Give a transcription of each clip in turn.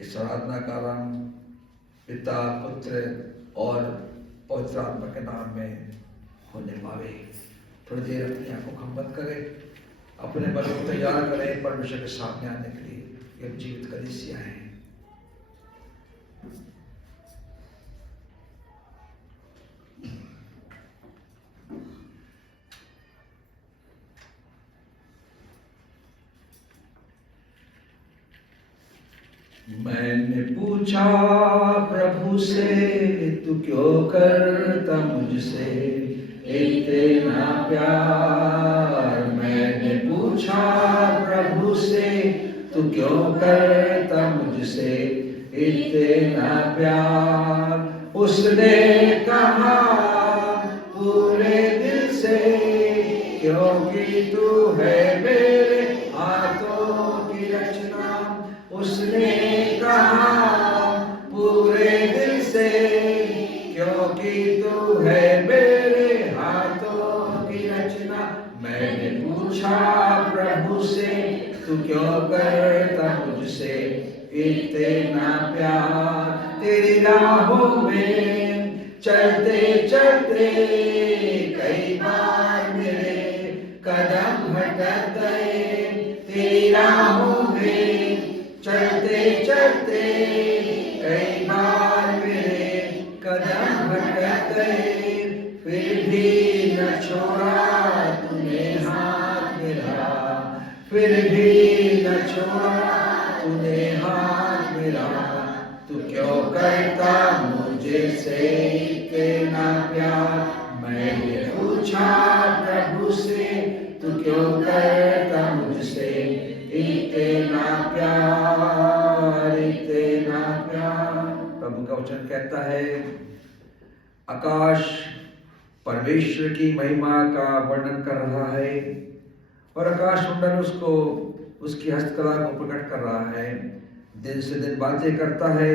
इस आराधना का आरंभ पिता पुत्र और पवित्र आत्मा के नाम में होने पावे। थोड़ी देर अपनी आंखों को बंद करें, अपने मन को तैयार करें परमेश्वर के सामने आने के लिए। ये जीवित कलीसिया है। मैंने पूछा प्रभु से, तू क्यों करता मुझसे इतना प्यार। मैंने पूछा प्रभु से, तू क्यों करता मुझसे इतना प्यार। उसने कहा पूरे दिल से, क्योंकि तू है मेरे हाथों की रचना। उसने कहा पूरे दिल से, क्योंकि तू है मेरे हाथों की रचना। मैंने पूछा प्रभु से, तू क्यों करता मुझसे इतना प्यार। तेरी राहों में चलते चलते कई बार मेरे कदम भटक गए। तेरी राहों में चलते चलते कई बार मेरे कदम भटक गए। फिर भी न छोड़ा तूने हाथ मेरा, फिर भी न छोड़ा तूने हाथ मेरा। तू क्यों करता मुझे से इतना प्यार। मैंने पूछा प्रभु से, तू क्यों करता मुझसे इतना प्यार, इतना प्यार। प्रभु का वचन कहता है, आकाश परमेश्वर की महिमा का वर्णन कर रहा है और आकाश मंडल उसको, उसकी हस्तकला को प्रकट कर रहा है। दिन से दिन बातें करता है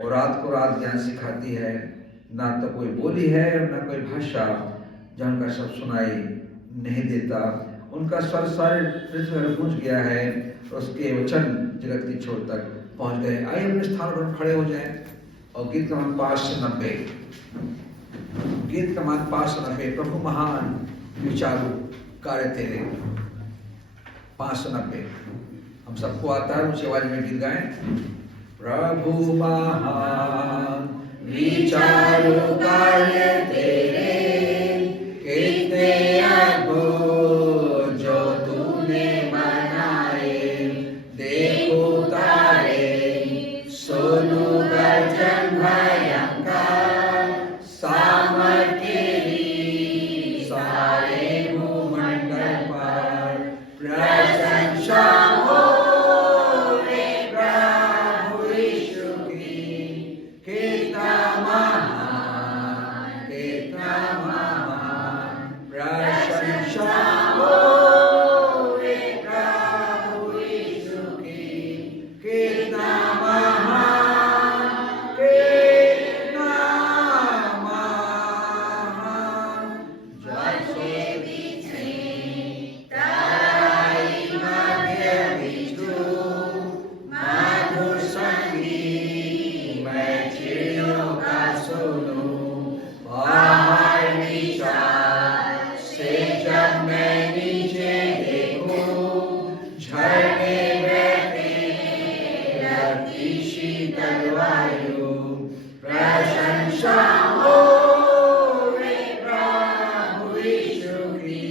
और रात को रात ज्ञान सिखाती है। ना तो कोई बोली है और ना कोई भाषा जहाँ का शब्द सुनाई नहीं देता। उनका स्वर सारे पृथ्वी में गूंज गया है और उसके वचन जगत की छोर तक पहुंच गए। आइए अपने स्थान पर खड़े हो जाएं और गीत क्रमांक 590, गीत क्रमांक 590, प्रभु महान विचारू कार्य तेरे। 590 हम सबको आता है, ऊंची आवाज में गीत गाएं। प्रभु महान विचारू कार्य तेरे, कितने अद्भुत जो तूने बनाए। देखो तारे, सोनू गर्जन भयंकर, सामर्थ्य सारे भूमंडल पर प्रशंसा हो रे प्रभु यीशु की। कितना महान, कितना महान, प्रशंसा हो रे प्रभु यीशु की। कितना महान, कितना महान। जैसे बीचे तराई मध्य बिच्छू, मधुर संगीत मैं चिड़ियों का सुनूं। बाहर विशाल से जब मैं नीचे देखूं, झरने बहते लगती शीतल वायु। प्रशंसा हो रे प्रभु यीशु की।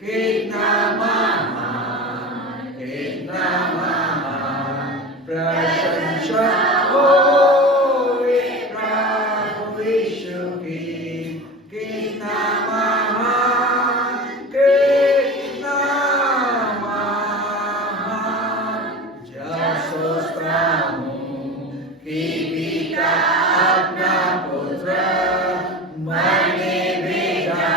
कितना महान, कितना महान, प्रशंसा हो रे प्रभु यीशु की। कितना महान, कितना महान। जब सोचता हूँ कि पिता अपना पुत्र मैंने भेजा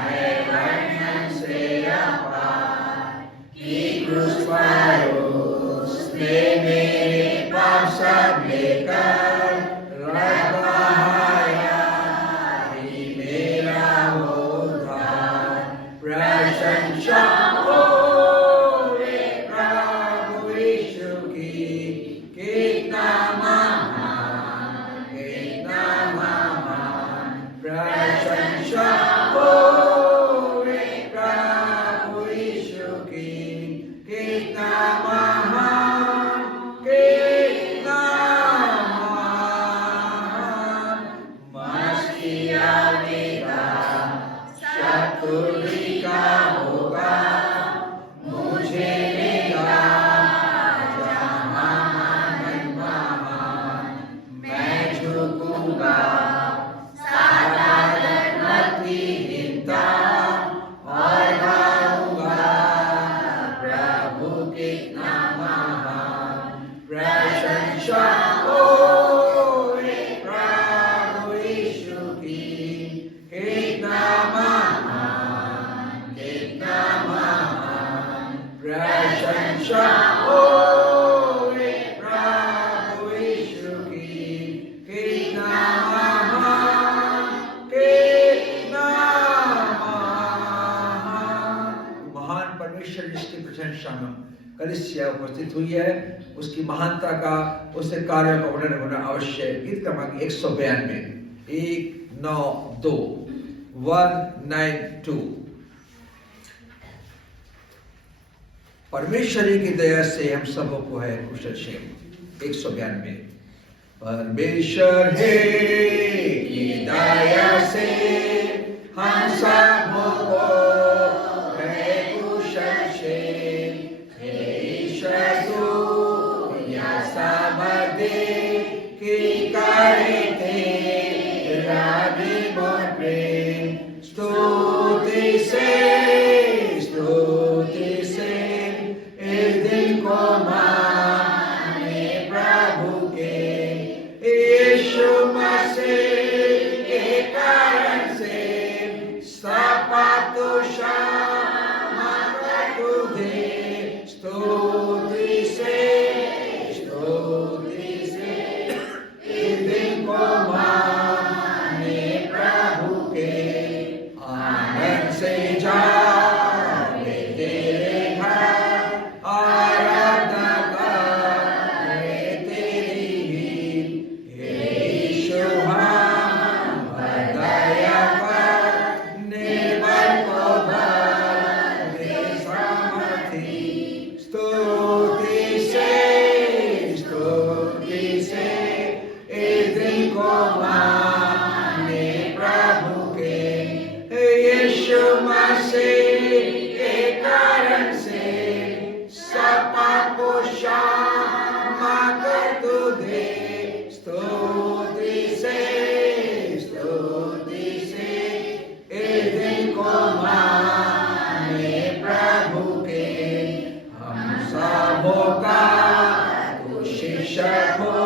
है, वर्णन से अपार। कि क्रूस पर उसने मेरे पाप सब लेकर रख बहाया, ही मेरा उद्धार। प्रशंसा हो रे प्रभु यीशु की। कलिसिया उपस्थित हुई है, उसकी महानता का, उसके कार्यों का वर्णन होना आवश्यक है। गीत क्रमांक 192 192 192। परमेश्वरी की दया से हम सबों को है कुशल क्षेम। 192। परमेश्वर है की दया से हम सबों को है कुशल क्षेम। हे ईश्वर तू या समझे कि करे तेरा निमोन प्रेम। स्तुति से इस दिन को माने प्रभु के। यीशु मसीह के कारण से सब पाप तो क्षमा कर तू दे। स्तुति से इस दिन को माने प्रभु के। आनंद से जावे तेरे घर, आराधना करे तेरी ही। हे यीशु हम दया कर, निर्बल को भर दे सामर्थी। स्तुति से इस दिन को माने प्रभु के। यीशु मसीह के कारण से सब पाप को क्षमा कर तू दे। स्तुति से इस दिन को माने प्रभु के। हम सबों का तू शिक्षक हो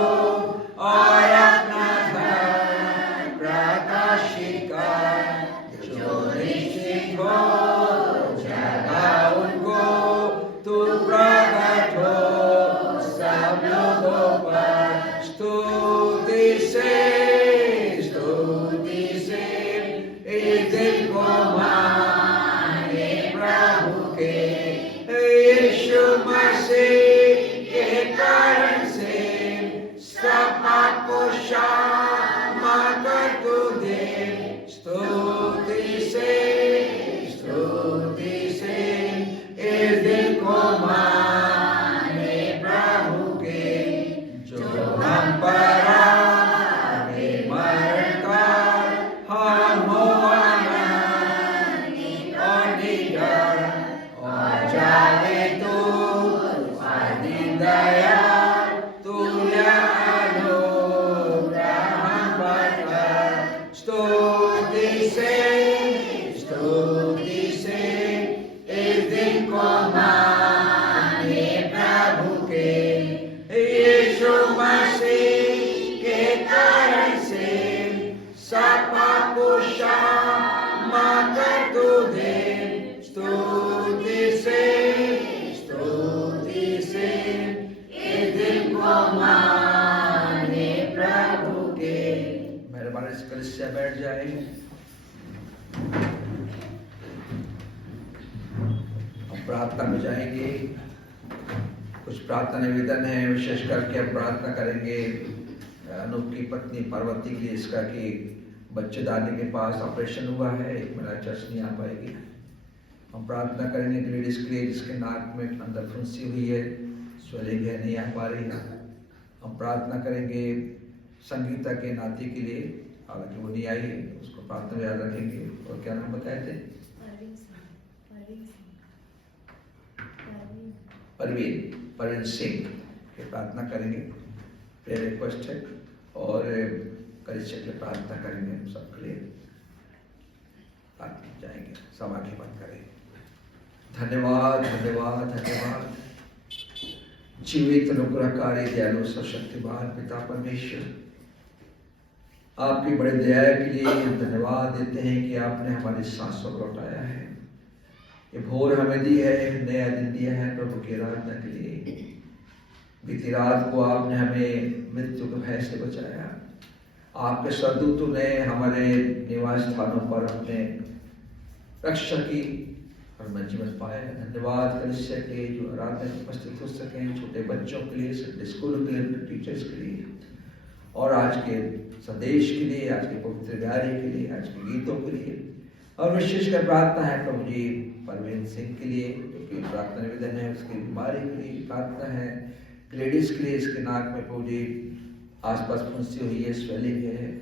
और अपना धर्म प्रकाशित कर। जो निश्चित हो जगा उनको तू प्रकट हो सब लोगों पर। स्तुति से इस दिन को माने प्रभु के। यीशु मसीह के कारण से सब पाप को क्षमा कर तू दे। स्तुति से इस दिन को माने प्रभु के। जो हम पर आवे मरण का, हम हो आनंद और निडर, और जावे तू आदि दया तुया अनुग्रह हम पर कर। स्तुति से इस दिन को माने प्रभु के। यीशु मसीह के कारण से सब पाप को क्षमा कर तू दे। स्तुति से इस दिन को माने प्रभु के। मेहरबानी से कलिसिया बैठ जाए। हम प्रार्थना में जाएंगे। कुछ प्रार्थना निवेदन है, विशेष करके हम प्रार्थना करेंगे अनूप की पत्नी पार्वती के लिए, इसका कि बच्चेदानी के पास ऑपरेशन हुआ है, एक मेरा चर्च नहीं आ पाएगी। हम प्रार्थना करेंगे लेडीज के लिए जिसके नाक में अंदर फुंसी हुई है, स्वेलिंग है, नहीं आ पा रही है। हम प्रार्थना करेंगे संगीता के नाती के लिए, हालांकि वो नहीं आई है, उसको प्रार्थना में याद रखेंगे। और क्या नाम बताए थे? परवीन सिंह की प्रार्थना करेंगे, प्रेयर रिक्वेस्ट है। और कलिसिया के लिए प्रार्थना करेंगे, हम सबके लिए प्रार्थना जाएंगे। सब आगे बंद करें। धन्यवाद धन्यवाद धन्यवाद। जीवित अनुग्रहकारी दयालु सशक्तिमान पिता परमेश्वर, आपकी बड़े दया के लिए धन्यवाद देते हैं कि आपने हमारी सांसों को लौटाया है। ये भोर हमें दी है, एक नया दिन दिया है प्रभु की आराधना के लिए। बीती रात को आपने हमें मृत्यु के भय से बचाया। आपके स्वर्गदूतों ने हमारे निवास स्थानों पर अपने रक्षा की, और मैं जीवन पाए। धन्यवाद कलिसिया के जो आराधना में उपस्थित हो सके, छोटे बच्चों के लिए, संडे स्कूल के लिए, टीचर्स के लिए, और आज के संदेश के लिए, आज के पवित्र डायरी के लिए, आज के गीतों के लिए। और विशेषकर प्रार्थना है प्रभु जी परवीन सिंह के लिए, जो कि प्रार्थना निवेदन है, उसकी बीमारी के लिए प्रार्थना है। लेडीज के लिए इसके नाक में प्रभु जी आसपास फुंसी हुई है, स्वेलिंग है,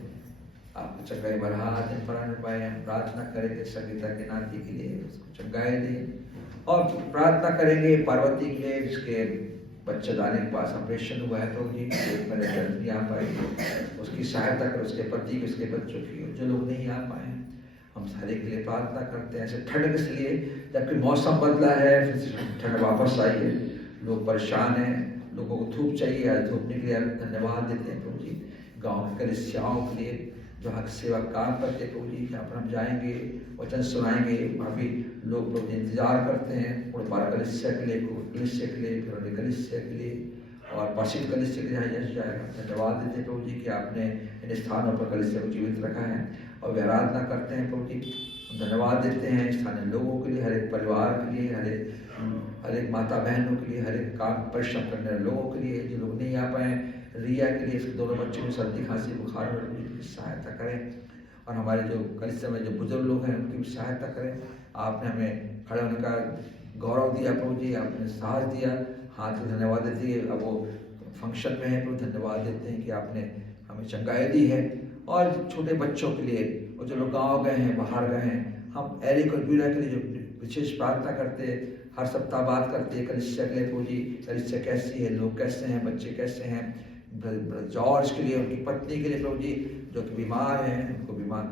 आपको चंगाई बढ़ा दिन पढ़ाने पाए। हम प्रार्थना करेंगे संगीता के नाती के लिए, उसको चंगाई दें। और प्रार्थना करेंगे पार्वती के लिए, जिसके बच्चेदानी के पास ऑपरेशन हुआ है प्रभु जी, मेरे जल्दी आ पाए, उसकी सहायता करो, उसके पति की, उसके बच्चों की, जो लोग नहीं आ पाए हम सारे के लिए प्रार्थना करते हैं। ऐसे ठंड के लिए, जबकि मौसम बदला है, फिर से ठंड वापस आई है, लोग परेशान हैं, लोगों को धूप चाहिए, आज धूप निकले, धन्यवाद देते हैं प्रभु जी गाँव के कलिसियाओं के लिए जो हक सेवा काम करते प्रभु जी। यहाँ पर हम जाएंगे, वचन सुनाएंगे, वहाँ भी लोग प्रभु जी इंतजार करते हैं, पूरे बारह कलिसिया के लिए, कलिसिया के लिए, फिर कलिसिया के लिए और पाशित कलिसिया के लिए यश जाएगा। धन्यवाद देते हैं प्रभु जी कि आपने इन स्थानों पर कलिसिया को जीवित रखा है और वे आराधना करते हैं प्रभु जी। धन्यवाद देते हैं स्थानीय लोगों के लिए, हर एक परिवार के लिए, हर एक माता बहनों के लिए, हर एक काम परिश्रम करने वाले लोगों के लिए, जो लोग नहीं आ पाए, रिया के लिए, इसके दोनों बच्चों में सर्दी खांसी बुखार की सहायता करें। और हमारे जो कलिसिया में जो बुजुर्ग लोग हैं उनकी भी सहायता करें। आपने हमें खड़े होने का गौरव दिया प्रभु जी, आपने साहस दिया, हाथ में धन्यवाद देते हैं। अब वो फंक्शन में है प्रभु, धन्यवाद देते हैं कि आपने हमें चंगाई दी है। और छोटे बच्चों के लिए और जो लोग गाँव गए हैं, बाहर गए हैं, हम एरिक और बीरा के लिए जो विशेष प्रार्थना करते हैं, हर सप्ताह बात करते हैं कलिसिया के लिए प्रभु जी, कलिसिया कैसी है, लोग कैसे हैं, बच्चे कैसे हैं। जॉर्ज के लिए, उनकी पत्नी के लिए प्रभु जी जो कि बीमार हैं, उनको बीमार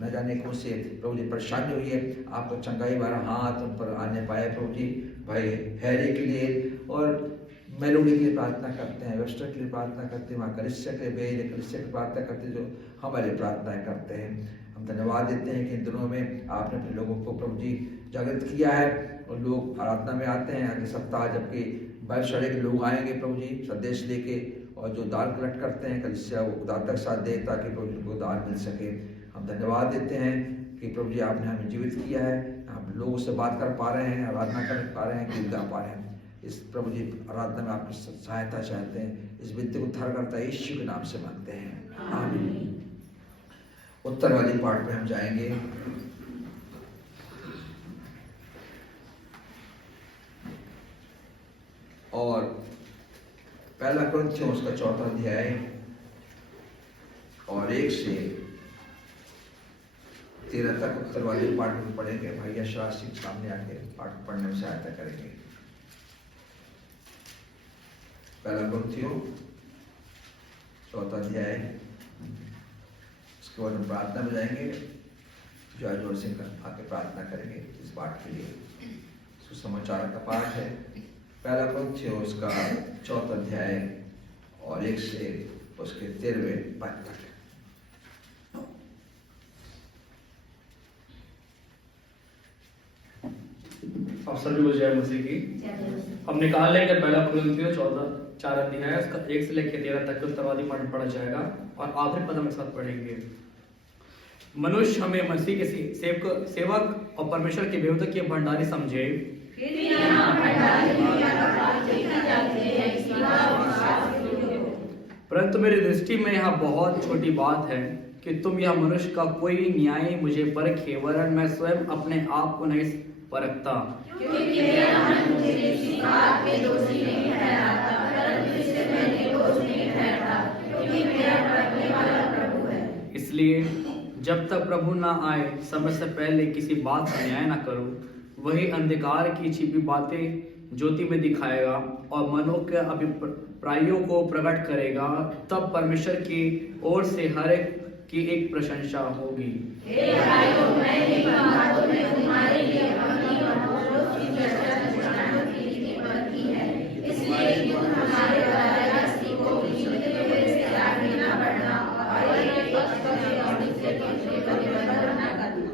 न जाने कौन से प्रभु जी परेशानी हुई है, आपको चंगाई वाला हाथ उन पर आने पाए प्रभु जी। भाई हैरी के लिए और मेलोडी के लिए प्रार्थना करते हैं, वेस्टर के लिए प्रार्थना करते हैं, वहाँ कलिसिया के लिए बेले कलिसिया की प्रार्थना करते हैं, जो हमारे प्रार्थनाएं करते हैं। हम धन्यवाद देते हैं कि इन दिनों में आपने अपने लोगों को प्रभु जी जागृत किया है और लोग आराधना में आते हैं। अगले सप्ताह जबकि बाइबल के लोग आएंगे प्रभु जी संदेश लेके, और जो दान कलेक्ट करते हैं कलिसिया वो उदारता के साथ दे ताकि प्रभु जी को दान मिल सके। हम धन्यवाद देते हैं कि प्रभु जी आपने हमें जीवित किया है, हम लोगों से बात कर पा रहे हैं, आराधना कर पा रहे हैं, गीत गा पा रहे हैं। इस प्रभु जी आराधना में आपकी सहायता चाहते हैं, इस विनती को उद्धारकर्ता यीशु के नाम से मांगते हैं, आमीन। उत्तर वाली पार्ट में हम जाएंगे। और पहला कुरिन्थियों उसका 4 अध्याय और 1 से 13 तक उत्तर वाले पाठ में पढ़ेंगे। भाई यशराज सिंह सामने आके पाठ पढ़ने में सहायता करेंगे। पहला कुरिन्थियों 4 अध्याय, उसके बाद हम प्रार्थना में जाएंगे। जॉर्ज जोर सिंह आके प्रार्थना करेंगे इस पाठ के लिए। सुसमाचार का पाठ है, पहला कुरिन्थियों उसका 4 अध्याय और 1 से उसके 13वें पद तक। आप सभी को जय मसीह की। हम निकाल लेंगे पहला कुरिन्थियों 4 अध्याय उसका 1 से लेकर 13 तक उत्तरवादी पाठ पढ़ा जाएगा और आखिरी पद हम एक साथ पढ़ेंगे। मनुष्य हमें मसीह के सेवक और परमेश्वर के बेहूदगी के भंडारी समझे, परंतु मेरी दृष्टि में यह बहुत छोटी बात है कि तुम यह मनुष्य का कोई न्याय मुझे परखे, वरन मैं स्वयं अपने आप को नहीं परखता। क्योंकि मेरा मन मुझे किसी बात के दोषी नहीं ठहराता, परंतु इससे मैं निर्दोष नहीं ठहरता, क्योंकि मेरा परखने वाला प्रभु है। इसलिए जब तक प्रभु न आए, समय से पहले किसी बात का न्याय न करो। वही अंधकार की छिपी बातें ज्योति में दिखाएगा और मनों के अभिप्रायों को प्रकट करेगा। तब परमेश्वर की ओर से हर एक की एक प्रशंसा होगी। हे भाइयों, मैं नहीं कहता, तो मैं तुम्हारे लिए अपनी मधुरों की चर्चा सुनाने के लिए परखी है, इसलिए कि तुम हमारे द्वारा रस्ती को खींचते हुए से आगे न बढ़ना और एक पक्ष और दूसरे पक्ष के परिवर्तन न करना।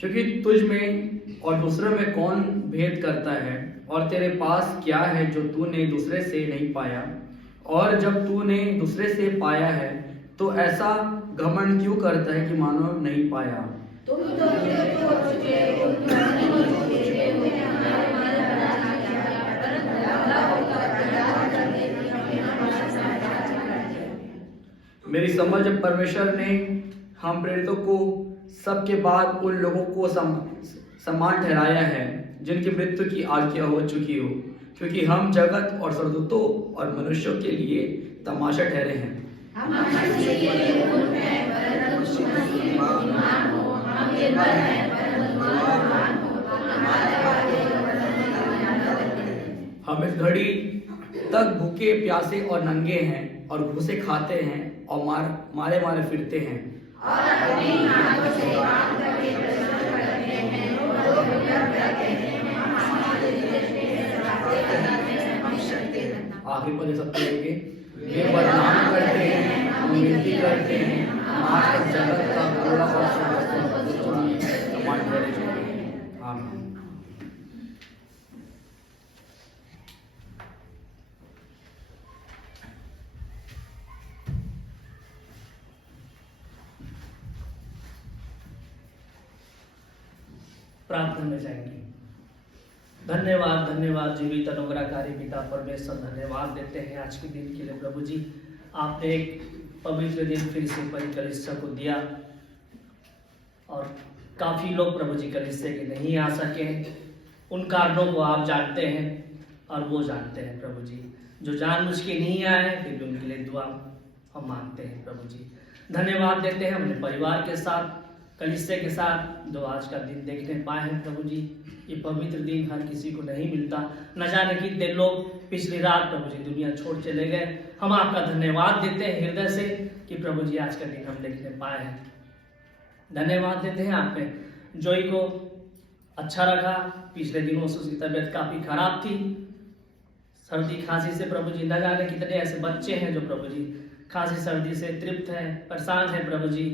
क्योंकि तुझ में और दूसरे में कौन भेद करता है, और तेरे पास क्या है जो तूने दूसरे से नहीं पाया, और जब तूने दूसरे से पाया है तो ऐसा घमंड क्यों करता है कि मानो नहीं पाया। तुम तो हो चुके हो, तुम नहीं हो चुके हो, मेरी समझ में परमेश्वर ने हम प्रेरितों को सबके बाद उन लोगों को समान ठहराया है जिनकी मृत्यु की आज्ञा हो चुकी हो, क्योंकि हम जगत और स्वर्गदूतों और मनुष्यों के लिए तमाशा ठहरे हैं। हम मसीह के लिए मूर्ख हैं, परंतु मसीह बुद्धिमान हो। हम निर्बल हैं, परंतु बलवान हो। हमारे वादे को हम इस घड़ी तक भूखे प्यासे और नंगे हैं और घूसे खाते हैं और मारे मारे फिरते हैं और अपने हाथों से काम करके परिश्रम करते हैं, लोग विलंब करते हैं, हम हमारे दृष्टि में सराहते हैं, हम शक्ति देना। आखिर पर सब कहेंगे, वे बदनाम करते हैं, हम विनती करते हैं, आज तक जगत का पूरा और समस्त समान ठहरे हैं। आमीन। प्रार्थना में जाएंगे। धन्यवाद धन्यवाद जीवित अनुग्रहकारी पिता परमेश्वर, धन्यवाद देते हैं आज के दिन के लिए प्रभु जी। आपने एक पवित्र दिन फिर से कलीसिया को दिया और काफ़ी लोग प्रभु जी कलीसिया के नहीं आ सके, उन कारणों को आप जानते हैं और वो जानते हैं प्रभु जी। जो जानबूझ के नहीं आए फिर भी उनके लिए दुआ हम मांगते हैं प्रभु जी। धन्यवाद देते हैं अपने परिवार के साथ, कलीसिया के साथ जो आज का दिन देखने पाए हैं प्रभु जी। ये पवित्र दिन हर किसी को नहीं मिलता। न जाने कितने लोग पिछली रात प्रभु जी दुनिया छोड़ चले गए। हम आपका धन्यवाद देते हैं हृदय से कि प्रभु जी आज का दिन हम देखने पाए हैं। धन्यवाद देते हैं आपने जोई को अच्छा रखा। पिछले दिनों से उसकी तबीयत काफ़ी खराब थी, सर्दी खांसी से प्रभु जी। न जाने कितने ऐसे बच्चे हैं जो प्रभु जी खांसी सर्दी से तृप्त हैं, परेशान हैं प्रभु जी।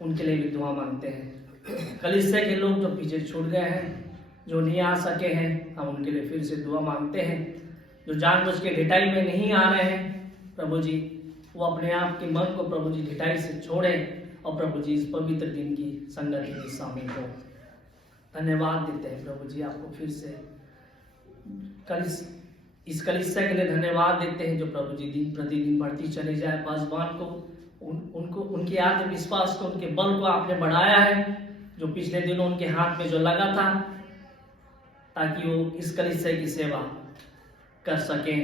उनके लिए भी दुआ मांगते हैं। कलीसिया के लोग जो पीछे छूट गए हैं, जो नहीं आ सके हैं, हम उनके लिए फिर से दुआ मांगते हैं। जो जानबूझ के ढिठाई में नहीं आ रहे हैं प्रभु जी, वो अपने आप के मन को प्रभु जी ढिठाई से छोड़ें और प्रभु जी इस पवित्र दिन की संगति में शामिल हो। धन्यवाद देते हैं प्रभु जी आपको फिर से इस कलीसिया के लिए धन्यवाद देते हैं जो प्रभु जी दिन प्रतिदिन बढ़ती चली जाए। पासवान को उनको उनके आत्मविश्वास को, उनके बल को आपने बढ़ाया है, जो पिछले दिनों उनके हाथ में जो लगा था, ताकि वो इस कलीसिया की सेवा कर सकें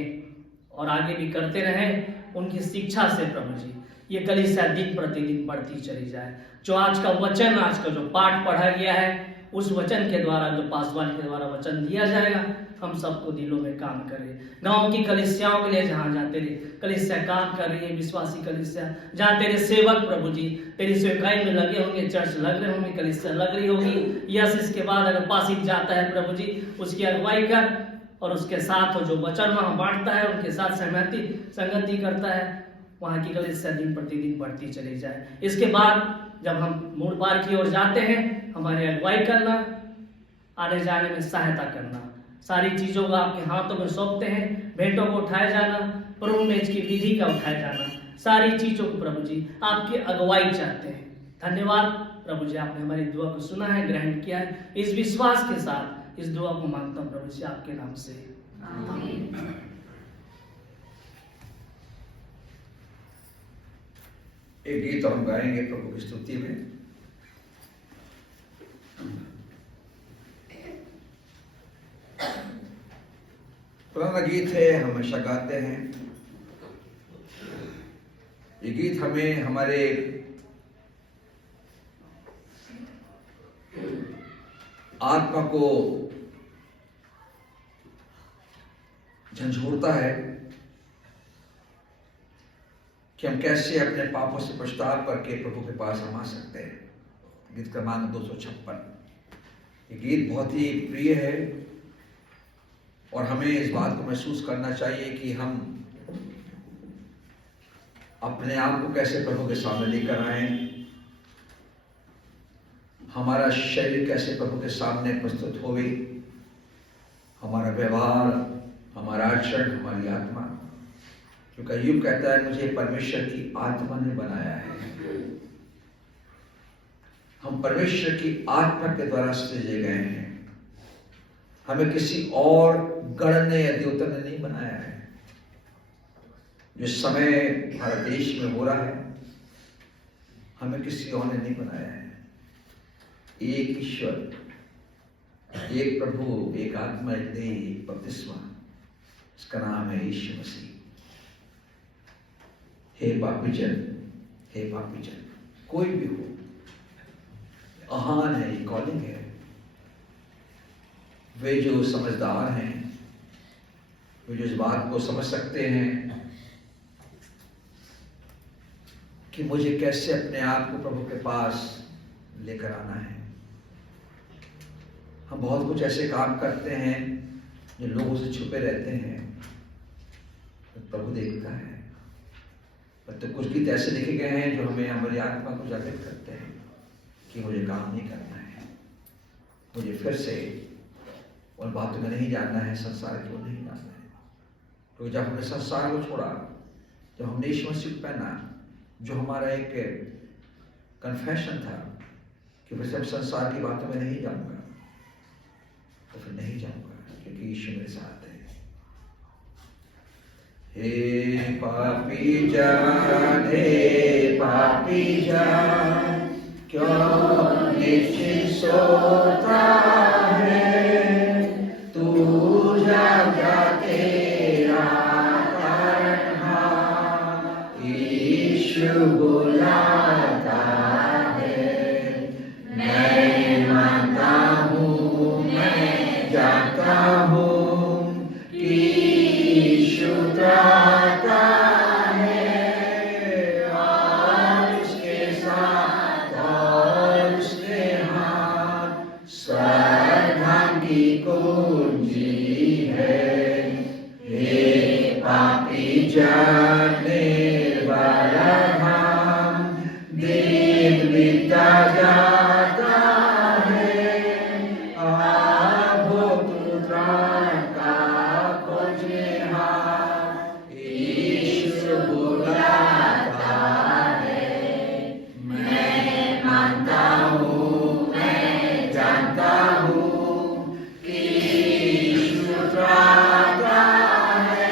और आगे भी करते रहें। उनकी शिक्षा से प्रभु जी ये कलीसिया दिन प्रतिदिन बढ़ती चली जाए। जो आज का वचन, आज का जो पाठ पढ़ा गया है, उस वचन के द्वारा, जो पासवान के द्वारा वचन दिया जाएगा, हम सबको दिलों में काम करें। गांव की कलीसियाओं के लिए जहाँ जहाँ तेरी कलीसिया काम कर रही है, विश्वासी कलीसिया, जहाँ तेरे सेवक प्रभु जी तेरी सेवकाई में लगे होंगे, चर्च लग रहे होंगे, कलीसिया लग रही होगी, यस इसके बाद अगर पासित जाता है प्रभु जी उसकी अगुवाई कर और उसके साथ जो वचन वहाँ बांटता है उनके साथ संगति करता है, वहाँ की कलीसिया दिन प्रतिदिन बढ़ती चली जाए। इसके बाद जब हम मूल पार की ओर जाते हैं, हमारी अगुवाई करना, आने जाने में सहायता करना, सारी चीज़ों को आपके हाथों में सौंपते हैं। भेंटों को उठाया जाना, प्रभु मेज की विधि का उठाया जाना, सारी चीज़ों को प्रभु जी आपकी अगुवाई चाहते हैं। धन्यवाद प्रभु जी, आपने हमारी दुआ को सुना है, ग्रहण किया है। इस विश्वास के साथ इस दुआ को मांगता हूँ प्रभु जी आपके नाम से, आमीन। एक गीत हम गाएंगे प्रभु की स्तुति में। पुराना गीत है, हमेशा गाते हैं। ये गीत हमें हमारे आत्मा को झंझोड़ता है कि हम कैसे अपने पापों से पछताव करके प्रभु के पास हम आ सकते हैं। गीत क्रमांक 256। ये गीत बहुत ही प्रिय है और हमें इस बात को महसूस करना चाहिए कि हम अपने आप को कैसे प्रभु के सामने लेकर आए, हमारा शरीर कैसे प्रभु के सामने प्रस्तुत होवे, हमारा व्यवहार, हमारा आचरण, हमारी आत्मा। क्योंकि अय्यूब कहता है मुझे परमेश्वर की आत्मा ने बनाया है। हम परमेश्वर की आत्मा के द्वारा सृजे गए हैं। हमें किसी और गण ने या देवता ने नहीं बनाया है। जो समय भारत देश में हो रहा है, हमें किसी और ने नहीं बनाया है। एक ईश्वर, एक प्रभु, एक आत्मा, एक देह, एक बपतिस्मा, इसका नाम है यीशु मसीह। हे पापीजन, हे पापीजन, कोई भी हो, आह्वान है, ये कॉलिंग है। वे जो समझदार हैं, वे जो इस बात को समझ सकते हैं कि मुझे कैसे अपने आप को प्रभु के पास लेकर आना है। हम बहुत कुछ ऐसे काम करते हैं जो लोगों से छुपे रहते हैं, तो प्रभु देखता है। तो कुछ गीत ऐसे लिखे गए हैं जो हमें हमारी आत्मा को जागृत करते हैं कि मुझे काम नहीं करना है, मुझे फिर से उन बातों में नहीं जानना है, संसार की ओर नहीं जानना है। क्योंकि जब हमने संसार को छोड़ा, जब हमने यीशु मसीह को पहना, जो हमारा एक कन्फेशन था कि फिर से अब संसार की बातों में नहीं जाऊंगा, तो फिर नहीं जाऊंगा, क्योंकि यीशु मेरे साथ है। हे पापी जान, हे पापी जान, क्यों निश्चिंत सोता है, तू जागा तेरा कारण, यीशु बुलाता है। मैं मानता हूँ, मैं जानता हूँ कि यीशु आता है, और उसके साथ और उसके हाथ स्वर्ग की कुंजी है। हे पापी जाने वाला धाम, दिन बीता जाता है, आबो तू त्राण का खोजनिहार, यीशु बुलाता है। मैं मानता हूँ, मैं जानता हूँ कि यीशु आता है,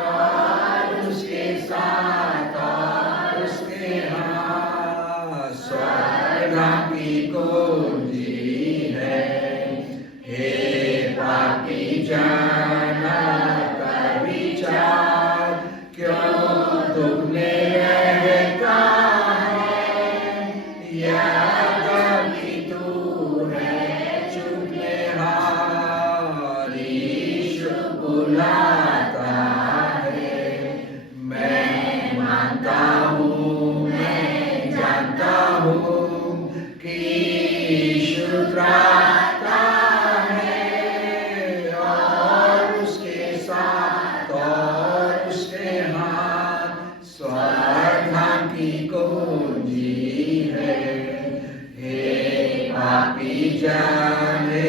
और उसके साथ और उसके हाथ स्वर्ग की कुंजी है। हे पापी जाना का विचार, क्यों दुख में रहता है, याद कि तू है चुपने हार, यीशु बुलाता है। मैं मानता हूँ, मैं जानता हूँ कि यीशु आता है, और उसके साथ और उसके हाथ स्वर्ग की कुंजी है। हे पापी जाने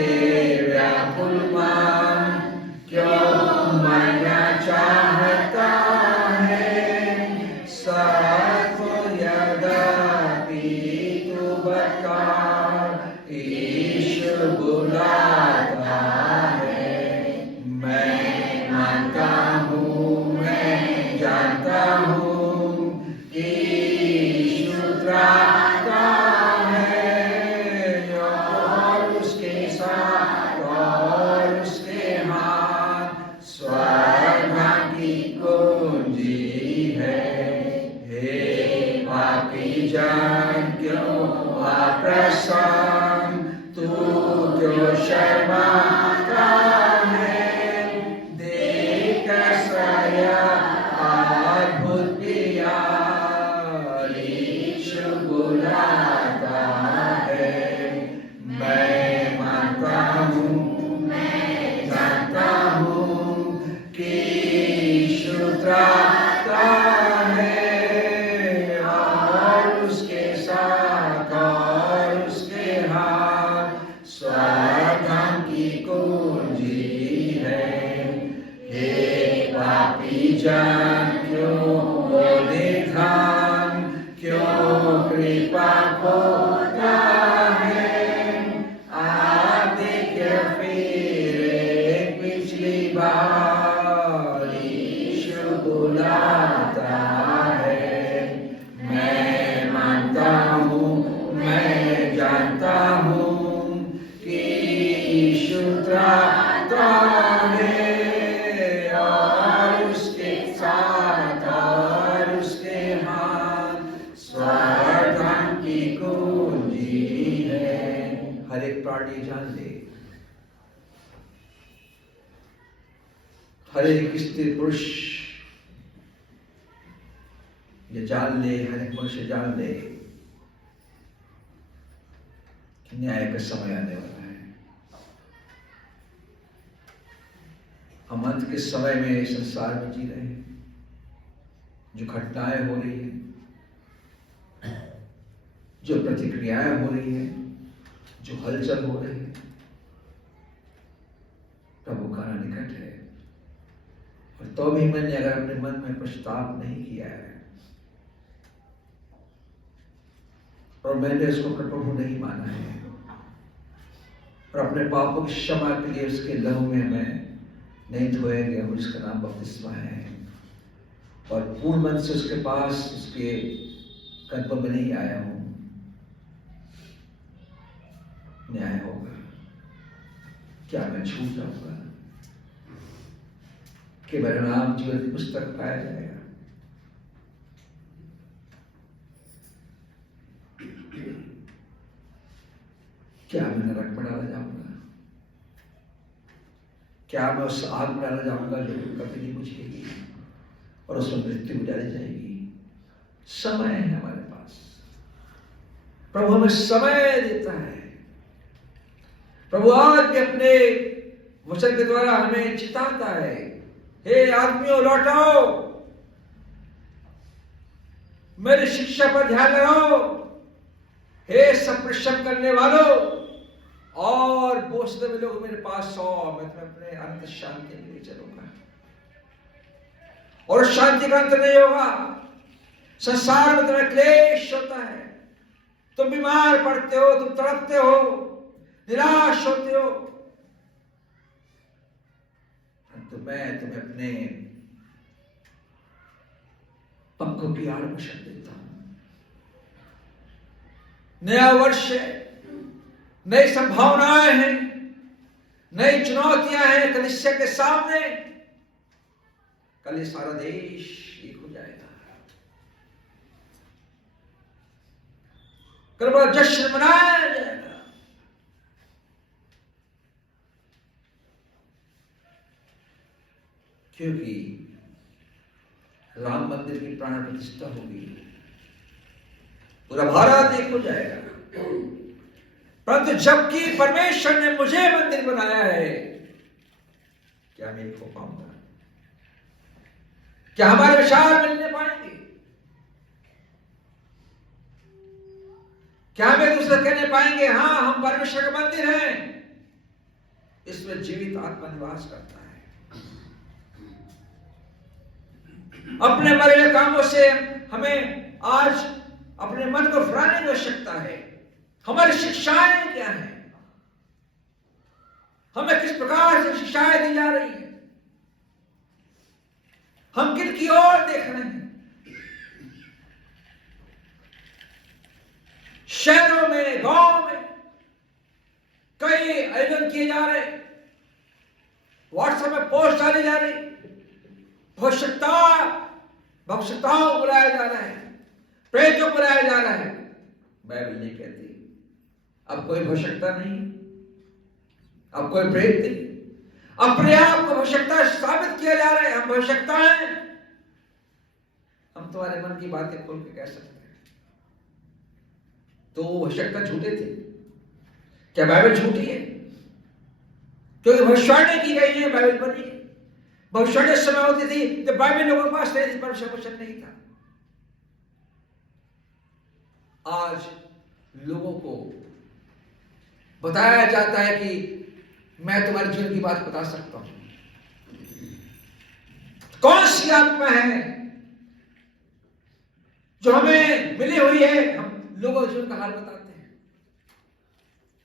व्याकुल मन, क्यों मरना चाहता है, साथ यद्यपि तू बता, यीशु बुलाता है। मैं मानता हूँ, मैं जानता हूँ कि यीशु आता है, और उसके साथ और उसके हाथ स्वर्ग की कुंजी है। हे पापी जान, क्यों अप्रसन्न, तू क्यों शर्माता है, देख सया अद्भुत प्यार, यीशु बुलाता है। मैं मानता हूँ, मैं जानता हूँ कि यीशु आता है, और उसके साथ और उसके हाथ स्वर्ग की कुंजी है। हे पापी जान, क्यों बोले धाम, क्यों कृपा खोता है, आदि के फिर पिछली बार, यीशु बुला प्राणी जान ले, हर एक स्त्री पुरुष ये जान ले, हर एक मनुष्य जान ले कि न्याय का समय आने वाला है। हम अंत के समय में संसार में जी रहे हैं। जो घटनाएं हो रही हैं, जो प्रतिक्रियाएं हो रही हैं, जो हलचल हो रही है, प्रभु का आना निकट है। और तो भी मैंने अगर अपने मन में पश्चाताप नहीं किया है और मैंने उसको प्रभु नहीं माना है और अपने पापों की क्षमा के लिए उसके लहू में मैं नहीं धोया गया हूं, जिसका नाम बपतिस्मा है, और पूर्ण मन से उसके पास उसके कदमों में नहीं आया हूं, न्याय होगा। क्या मैं छूट जाऊंगा कि मेरा नाम जीवन की पुस्तक पाया जाएगा? क्या मैं नरक में डाला जाऊंगा? क्या मैं उस आग में डाला जाऊंगा जो कभी नहीं बुझेगी और उसमें मृत्यु डाली जाएगी? समय है हमारे पास, प्रभु हमें समय देता है। प्रभु आज भी अपने वचन के द्वारा हमें चिताता है, हे आदमियों लौटाओ, मेरी शिक्षा पर ध्यान लगाओ, हे सब परिश्रम करने वालों और बोझ में लोग मेरे पास आओ, मैं तुम्हें अपने अनंत शांति में ले चलूंगा। और शांति का अंत नहीं होगा। संसार में तुम्हें क्लेश होता है, तुम बीमार पड़ते हो, तुम तड़पते हो, निराश होते हो, तो मैं तुम्हें अपने पंखों की आड़ में शब्द देता हूं। नया वर्ष है, नई संभावनाएं हैं, नई चुनौतियां हैं कलीसिया के सामने। कल ये सारा देश एक हो जाएगा, कल बड़ा जश्न मनाया जाएगा। क्योंकि राम मंदिर की प्राण प्रतिष्ठा होगी, पूरा भारत एक हो जाएगा। परंतु जबकि परमेश्वर ने मुझे मंदिर बनाया है, क्या मैं एक हो पाऊंगा? क्या हमारे विचार मिलने पाएंगे? क्या हम एक दूसरे कहने पाएंगे हाँ हम परमेश्वर का मंदिर हैं, इसमें जीवित आत्मा निवास करता है। अपने मरे हुए कामों से हमें आज अपने मन को फिराने की आवश्यकता है। हमारी शिक्षाएं क्या हैं? हमें किस प्रकार से शिक्षाएं दी जा रही हैं? हम किन की ओर देख रहे हैं? शहरों में, गांव में कई आयोजन किए जा रहे, व्हाट्सएप में पोस्ट डाली जा रही, भविष्यताओं को बुलाया जा रहा है, प्रेतों को बुलाया जा रहा है। बाइबल नहीं कहती अब कोई भविष्यता नहीं, अब कोई प्रेत नहीं। अपने आप को भविष्यता साबित किया जा रहा है, हम भविष्यता हैं। हम तुम्हारे मन की बातें खोल के कह सकते हैं। तो वो भविष्यता झूठे थे? क्या बाइबल झूठी है? क्योंकि भविष्यवाणी की गई है, बाइबल बनी है। भविष्यवाणी उस समय होती थी जब बाइबल लोगों के पास नहीं थी, परमेश्वर का वचन नहीं था। आज लोगों को बताया जाता है कि मैं तुम्हारे जीवन की बात बता सकता हूं। कौन सी आत्मा है जो हमें मिली हुई है? हम लोगों के जीवन का हाल बताते हैं।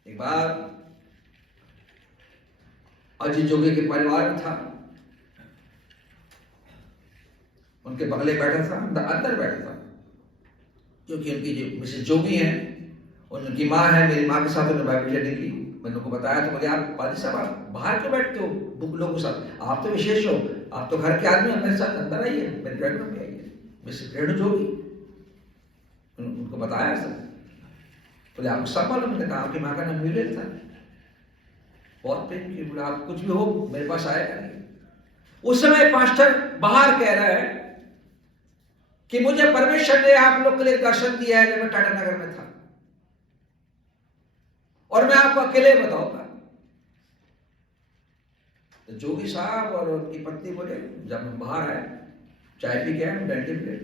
एक बार अजीत जोगी के परिवार में था, उनके बगले बैठा था, अंदर बैठा था, क्योंकि उनकी जो मिसेस जोगी हैं, उनकी माँ है, मेरी माँ के साथ उन्होंने बाइबल स्टडी की। मैंने उनको बताया तो बोले आप पादी साहब आप बाहर क्यों बैठते हो लोगों के साथ? आप तो विशेष हो, आप तो घर के आदमी, मेरे साथ अंदर आइए, मेरे बेडरूम में आइए। मिसेस रेणु जोगी, उनको बताया सर। बोले आपको सब मालूम? मैंने कहा आपकी माँ का नाम म्यूलेट था। बहुत प्रेम किया, बोला आप कुछ भी हो मेरे पास आएगा नहीं। उस समय पास्टर बाहर कह रहा है कि मुझे परमेश्वर ने आप लोग के लिए दर्शन दिया है जब मैं टाटा नगर में था, और मैं आपको अकेले बताऊंगा। तो जोगी साहब और उनकी पत्नी बोले जब हम बाहर आए चाय पी के हम डंडे पे,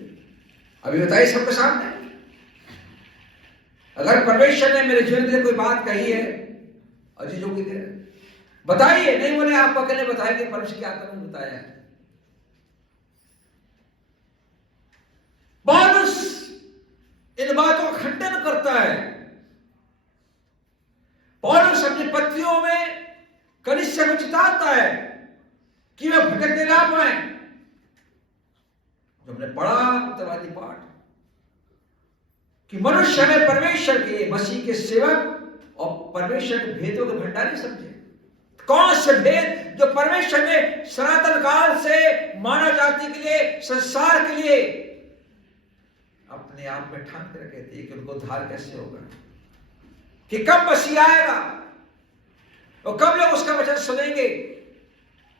अभी बताइए सबके सामने, अगर परमेश्वर ने मेरे जीवन में कोई बात कही है, अजी जोगी कह बताइए। नहीं बोले आपको अकेले बताएंगे, परमेश्वर की आत्मा ने बताया है। पौलुस इन बातों का खंडन करता है। पौलुस अपनी पत्नियों में कलीसिया को चिताता है कि वे भटकने ना पाए। जो हमने पढ़ा उत्तरवादी पाठ कि मनुष्य में परमेश्वर के, मसीह के सेवक और परमेश्वर के भेदों के भंडारी समझे। कौन से भेद जो परमेश्वर ने सनातन काल से मानव जाति के लिए, संसार के लिए अपने आप में ठान कर रखे थे कि उनको उद्धार कैसे होगा, कि कब मसीह आएगा और कब लोग उसका वचन सुनेंगे,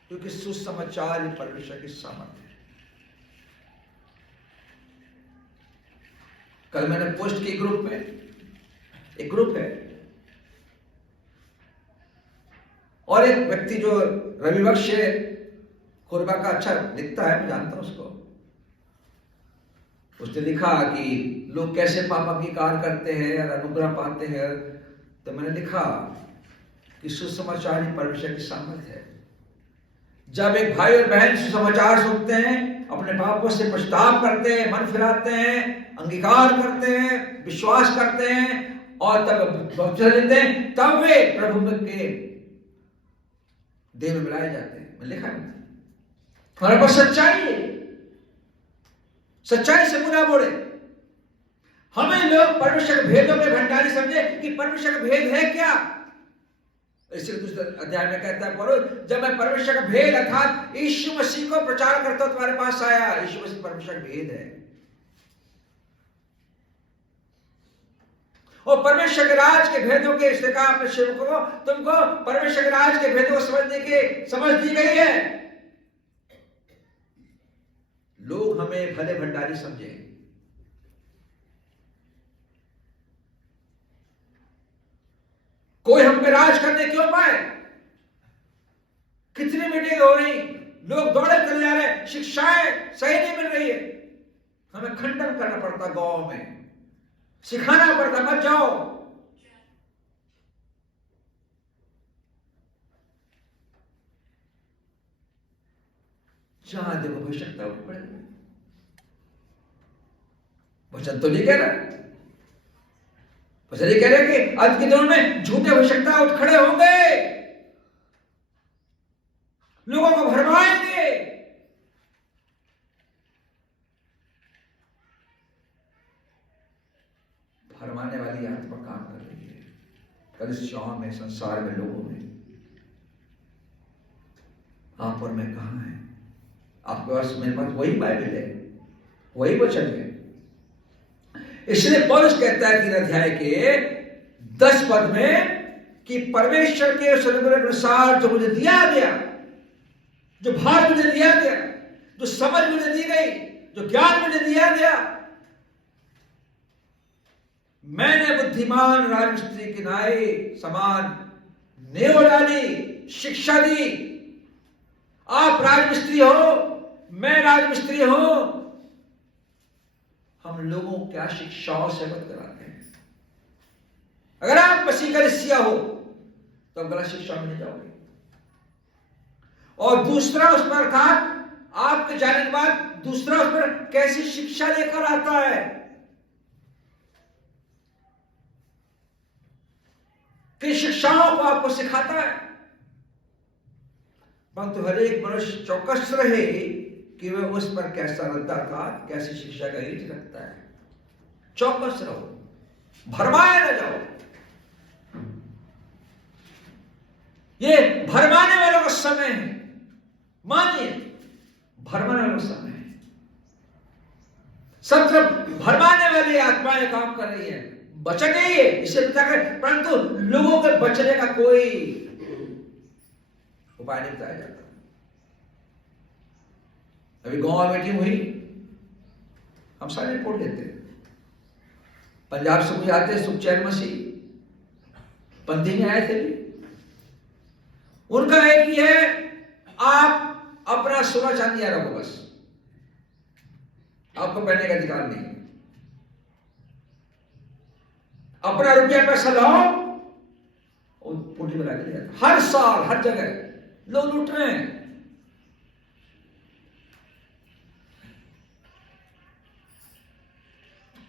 क्योंकि सुसमाचार ही परमेश्वर की सामर्थ्य है। कल मैंने पोस्ट की ग्रुप में, एक ग्रुप है और एक व्यक्ति जो रवि बख्श खुरबा का अच्छा लिखता है, मैं जानता हूं उसको, उसने लिखा कि लोग कैसे पाप अंगीकार करते हैं और अनुग्रह पाते हैं। तो मैंने लिखा कि सुसमाचार ही परमेश्वर की सामर्थ्य है। जब एक भाई और बहन सुसमाचार सुनते हैं, अपने पापों से पछताव करते हैं, मन फिराते हैं, अंगीकार करते हैं, विश्वास करते हैं और तब बपतिस्मा लेते हैं, तब वे प्रभु के देह में मिलाए जाते हैं। मैं लिखा हमारे पास सच्चाई है, सच्चाई से मुंह ना मोड़े। हमें लोग परमेश्वर के भेदों के भंडारी समझे कि परमेश्वर का भेद है क्या। इसलिए दूसरे अध्याय में कहता है पौलुस, जब मैं परमेश्वर का भेद अर्थात यीशु मसीह को प्रचार करता हूं तुम्हारे पास आया। यीशु मसीह परमेश्वर का भेद है और परमेश्वर के राज के भेदों के, इसने कहा अपने सेवकों को, तुमको परमेश्वर के राज के भेदों को समझने की समझ दी गई है। लोग हमें भले भंडारी समझे, कोई हम पे राज करने क्यों पाए। कितनी मीटिंग हो रही, लोग दौड़े चले जा रहे, शिक्षाएं सही नहीं मिल रही है, हमें खंडन करना पड़ता, गांव में सिखाना पड़ता, मत जाओ। जहां देखो आवश्यकता उठ पड़ेगी। वचन तो नहीं कह रहा, वचन ये कह रहे कि आज के दिनों में झूठे आवश्यकता उठ खड़े होंगे, लोगों को भरमाएंगे। भरमाने वाली आत्मा काम कर रही है कलीसियाओं में, संसार में, लोगों में। आप और मैं कहां हैं? आपके पास, मेरे पास वही बाइबल है, वही वचन है। इसलिए पौलुस कहता है 3 अध्याय के 10 पद में कि परमेश्वर के उस अनुग्रह के अनुसार जो मुझे दिया गया, जो भाग मुझे दिया गया, जो समझ मुझे दी गई, जो ज्ञान मुझे दिया गया, मैंने बुद्धिमान राजमिस्त्री की नाई समान नेव डाली, शिक्षा दी। आप राजमिस्त्री हो, मैं राजमिस्त्री हूं। हम लोगों को क्या शिक्षाओं से मत कराते हैं। अगर आप मसीह का कलीसिया हो तो आप गलत शिक्षा में नहीं जाओगे। और दूसरा उस पर कहा, आपके जाने के बाद दूसरा उस पर कैसी शिक्षा लेकर आता है, किन शिक्षाओं को आपको सिखाता है। परंतु हर एक मनुष्य चौकस रहे कि वह उस पर कैसा रद्दा था, कैसी शिक्षा का ईट रखता है। चौकस रहो, भरमाए न जाओ। ये भरमाने वालों का समय है, मानिए भरमाने वालों का समय है। सब तरफ भरमाने वाली आत्माएं काम कर रही है। बचने ही है इसे बता कर, परंतु लोगों के बचने का कोई उपाय नहीं बताया जाता। अभी गांव में मीटिंग हुई, हम सारे रिपोर्ट देते हैं। पंजाब से कुछ आते, सुखचैन मसीह पंथी में आए थे भी। उनका एक ही है, आप अपना सोना चांदी रखो बस, आपको पहनने का अधिकार नहीं। अपना रुपया पैसा लाओ और पोटी बना के ले जाते। हर साल हर जगह लोग लूट रहे हैं।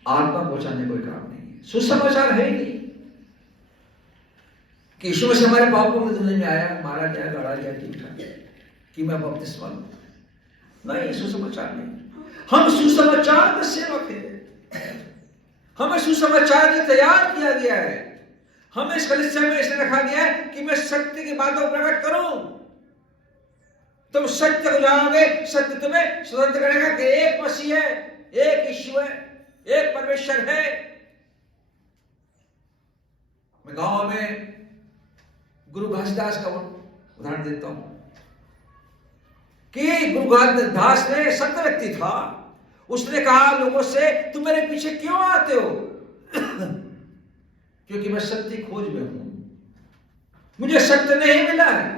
आत्मा पहुंचाने कोई काम नहीं है। सुसमाचार है ही नहीं कि यीशु मसीह हमारे पापों की दुनिया में आया, मारा गया, गाड़ा गया, ठीक ठाक कि मैं बपतिस्मा लूं। नहीं, सुसमाचार नहीं। हम सुसमाचार का सेवक हैं। हमें सुसमाचार के तैयार किया गया है। हमें इस कलीसिया में ऐसे रखा गया है कि मैं सत्य की बातों को प्रकट करूं। तुम सत्य को जानोगे, सत्य तुम्हें स्वतंत्र करेगा कि एक मसीह है, एक यीशु है, एक परमेश्वर है। मैं गांव में गुरु घासदास का उदाहरण देता हूं कि गुरु घासदास ने संत व्यक्ति था। उसने कहा लोगों से, तुम मेरे पीछे क्यों आते हो? क्योंकि मैं सत्य की खोज में हूं, मुझे सत्य नहीं मिला है।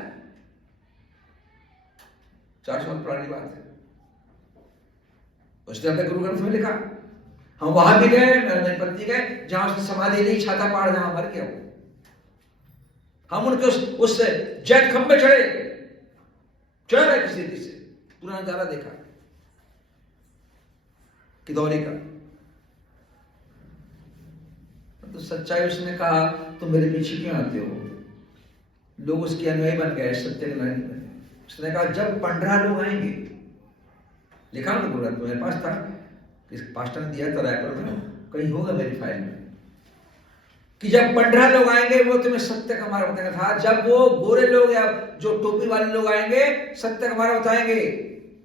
400 साल पुरानी बात है। उसने अपने गुरु ग्रंथ में लिखा। हम वहां भी गए, मेरी पत्नी गए, जहां उसने समाधि नहीं, छाता पाड़ जहां मर गया वो। हम उनके उस जैत खंबे चढ़े रहे किसी रीति से, पूरा नजारा देखा किदौरी का। तो सच्चाई उसने कहा, तुम मेरे पीछे क्यों आते हो? लोग उसके अनुयायी बन गए, सत्य के अनुयायी बन गए। उसने कहा, जब 15 लोग आएंगे, लिखा ना पूरा, मेरे पास था, इस पास्टर ने दिया था रायपुर में, कहीं होगा मेरी फाइल में, कि जब 15 लोग आएंगे वो तुम्हें सत्य का मार्ग बताएंगे। था जब वो गोरे लोग या जो टोपी वाले लोग आएंगे सत्य का मार्ग बताएंगे,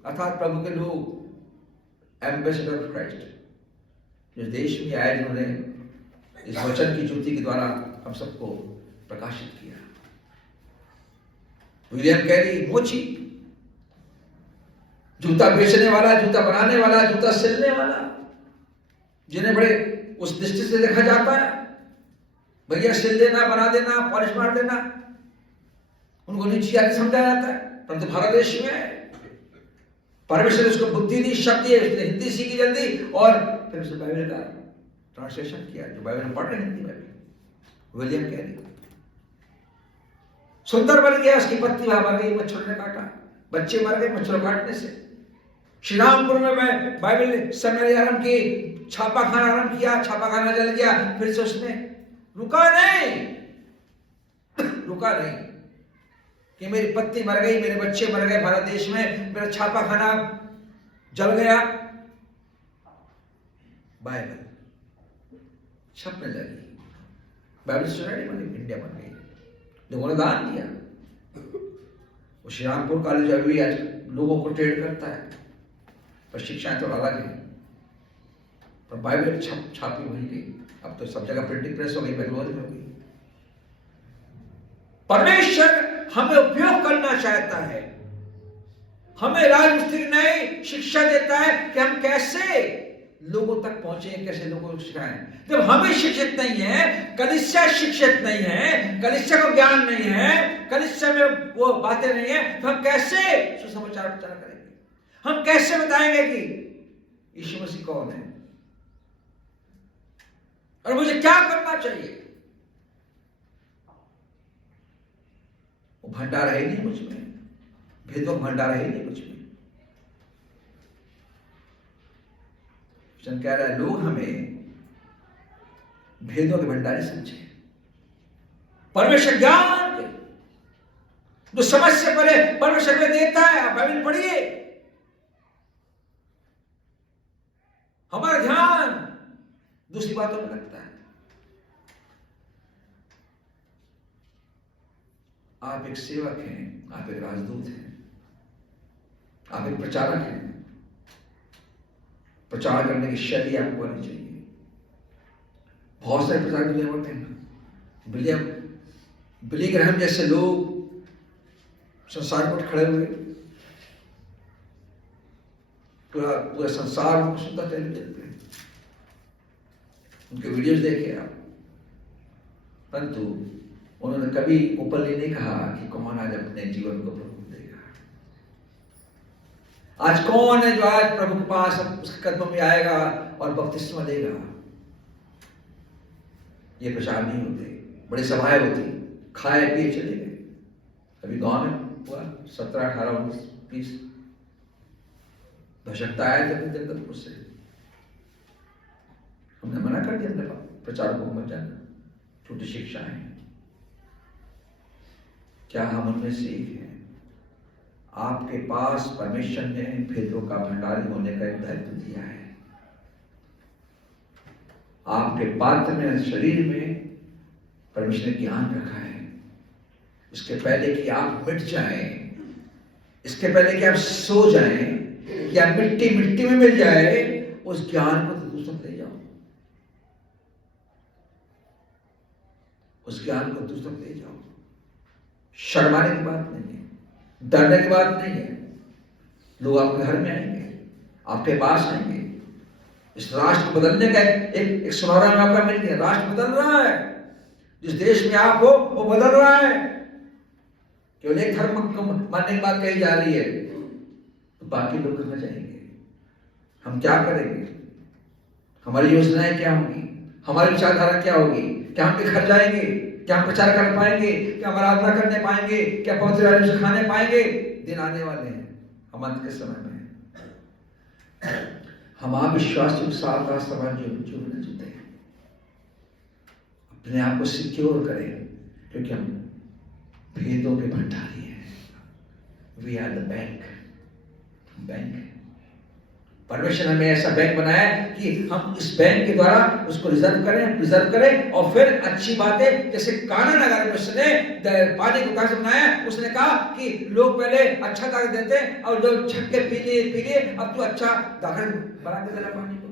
अर्थात प्रभु के लोग, एम्बेसडर ऑफ क्राइस्ट, जो देश में आए, जिन्होंने इस वचन की ज्योति के द्वारा हम सबको प्रकाशित किया। विलियम कैरी, मोची, जूता बेचने वाला, जूता बनाने वाला, जूता सिलने वाला, जिन्हें बड़े उस दृष्टि से देखा जाता है, भैया सिल देना, बना देना, पॉलिश मार देना, उनको नीची आदि समझा जाता है। परंतु भारत देश में परमेश्वर ने उसको बुद्धि दी, शक्ति है, उसने हिंदी सीखी जल्दी और फिर उसने बाइबल का ट्रांसलेशन किया, जो बाइबल पढ़ रहे हिंदी में भी। विलियम कैरी सुंदर बन गया, उसकी पत्नी वहां मर गई, मच्छरों ने काटा, बच्चे मर गए मच्छरों काटने से। श्री रामपुर में मैं बाइबल सेमिनरी आरंभ की, छापाखाना आरंभ किया, छापाखाना जल गया, फिर से उसने रुका नहीं कि मेरी पत्नी मर गई, मेरे बच्चे मर गए भारत देश में, मेरा छापाखाना जल गया। बाइबल छपने लगी, बाइबल सोसाइटी बन गई, इंडिया बन गई, लोगों ने दान दिया। वो श्रीरामपुर कॉलेज अभी आज लोगों को ट्रेड करता है, पर शिक्षाएं तो अलग है, पर बाइबल छापी वही गई। अब तो सब जगह प्रिंटिंग प्रेस हो गई, बेंगलोर में हो गई। परमेश्वर हमें उपयोग करना चाहता है, हमें राजमिस्त्री नई शिक्षा देता है कि हम कैसे लोगों तक पहुंचे, कैसे लोगों को सिखाएं। जब हमें शिक्षित नहीं है, कलीसिया शिक्षित नहीं है, कलीसिया को ज्ञान नहीं है, कलीसिया में वो बातें नहीं है, तो हम कैसे सुसमाचार प्रचार करेंगे? हम कैसे बताएंगे कि यीशु मसीह कौन है और मुझे क्या करना चाहिए? वो भंडार है ही नहीं मुझ में, भेदों भंडार है ही नहीं मुझ में। कह रहा है, लोग हमें भेदों के भंडारी समझे। परमेश्वर ज्ञान के जो समझ से परे परमेश्वर में देता है। आप बाइबल पढ़िए, हमारा ध्यान दूसरी बातों में लगता है। आप एक सेवक हैं, आप एक राजदूत हैं, आप एक प्रचारक हैं। प्रचार करने की शैली आपको आनी चाहिए। बहुत सारे प्रचार होते हैं, बिली ग्राहम जैसे लोग संसार में खड़े हुए, पूरा संसार उनको सुनता टेलीविजन पे, उनके वीडियोस देखे आप, परंतु उन्होंने कभी ओपनली नहीं कहा कि कौन आज अपने जीवन को प्रभु देगा। आज कौन है जो आज प्रभु के पास उसके कदमों में आएगा और बपतिस्मा लेगा। ये प्रचार नहीं होते, बड़ी सभाएं होती, खाए पिए चले गए। अभी गांव में हुआ 17, 18, 19, 20 भशकता आए थे अपने जगदलपुर से, हमने मना कर दिया, अपने प्रचार को मत जाना, छोटी शिक्षाएं। क्या हम उनमें से एक हैं? आपके पास परमेश्वर ने भेदों का भंडारी होने का एक दायित्व दिया है। आपके पात्र में, शरीर में परमेश्वर ने ज्ञान रखा है। इसके पहले कि आप मिट जाएं, इसके पहले कि आप सो जाएं, कि आप मिट्टी में मिल जाए, उस ज्ञान को तो दूसरा ले जाओ, उस ज्ञान को दूसरा ले जाओ। शर्माने की बात नहीं है, डरने की बात नहीं है। लोग आपके घर में आएंगे, आपके पास आएंगे। इस राष्ट्र को बदलने का एक सुनहरा मौका मिल गया। राष्ट्र बदल रहा है, जिस देश में आप हो वो बदल रहा है। केवल एक धर्म मानने की बात कही जा रही है, तो बाकी लोग कहां जाएंगे? हम क्या करेंगे? हमारी योजनाएं क्या होंगी? हमारी विचारधारा क्या होगी? क्या हम घर जाएंगे? क्या हम प्रचार कर पाएंगे? क्या हम आराधना करने पाएंगे? क्या पवित्र आत्मा से खाने पाएंगे? दिन आने वाले हैं, हम अंत के समय में हम आप विश्वास के साथ समान जीवन जीते हैं। अपने आप को सिक्योर करें, क्योंकि हम भेदों के भंडारी हैं। We are the bank. परमेश्वर हमें ऐसा बैंक बनाया कि हम इस बैंक के द्वारा उसको प्रिजर्व करें और फिर अच्छी बातें, जैसे काना नगर में उसने पानी को कैसे बनाया, उसने कहा कि लोग पहले अच्छा दाखिल देते और लोग छक्के पी लिए, अब तो अच्छा दाखिल बना के देना पानी को।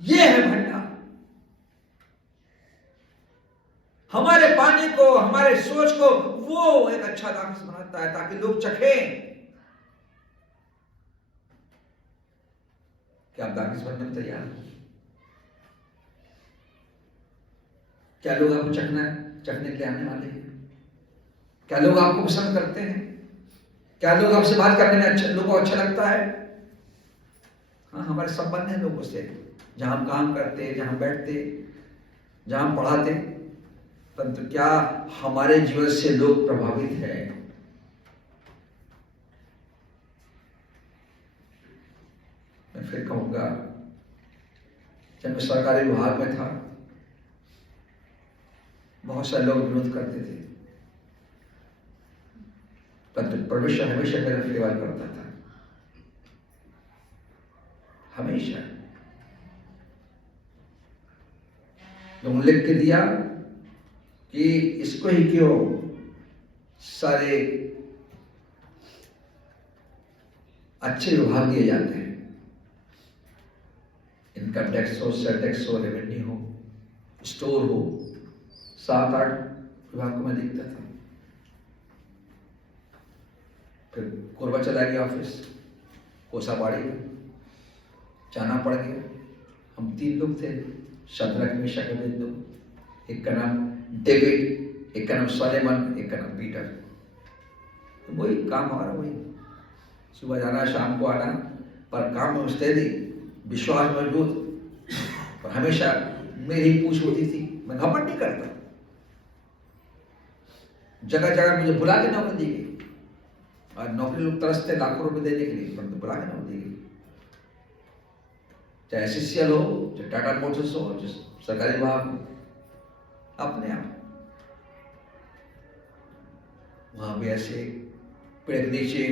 ये है भंडार। हमारे पानी को, हमारे सोच को वो एक अच्छा दाखिल बनाता है, ताकि लोग चखें। क्या आप दाखिल बनने में तैयार हो? क्या लोग आपको चखने के लिए आने वाले हैं? क्या लोग आपको पसंद करते हैं? क्या लोग आपसे बात करने में लोगों को अच्छा लगता है? हाँ, हमारे संबंध है लोगों से, जहां हम काम करते, जहां हम बैठते, जहां हम पढ़ाते, परंतु क्या हमारे जीवन से लोग प्रभावित हैं? मैं फिर कहूंगा, जब मैं सरकारी विभाग में था, बहुत सारे लोग विरोध करते थे, परंतु परमेश्वर हमेशा मेरा फेवर करता था, हमेशा। तो लिख के दिया कि इसको ही क्यों सारे अच्छे विभाग दिए जाते हैं, इनकम टैक्स हो, सेल टैक्स हो, रेवेन्यू हो, स्टोर हो, 7-8 विभाग को मैं लिखता था। फिर कोरबा चला गया ऑफिस, कोसाबाड़ी जाना पड़ गया। हम 3 लोग थे, शद्रक, मेशक, अबेदनगो। एक का नाम डेविड, एक का नाम सोलेमन, एक का नाम पीटर। तो वही काम हमारा, वही सुबह जाना, शाम को आना, पर काम में मुस्तैदी, विश्वास मजबूत, और हमेशा मेरी पूछ होती थी। मैं घमंड नहीं करता, जगह जगह मुझे बुला के नौकरी दी गई, और नौकरी लोग तरसते लाखों रुपए देने के लिए, परंतु बुला के नौकरी दी गई। चाहे SCCL हो, चाहे टाटा मोटर्स हो, चाहे सरकारी विभाग हो, अपने आप वहां भी ऐसे पेड़ के नीचे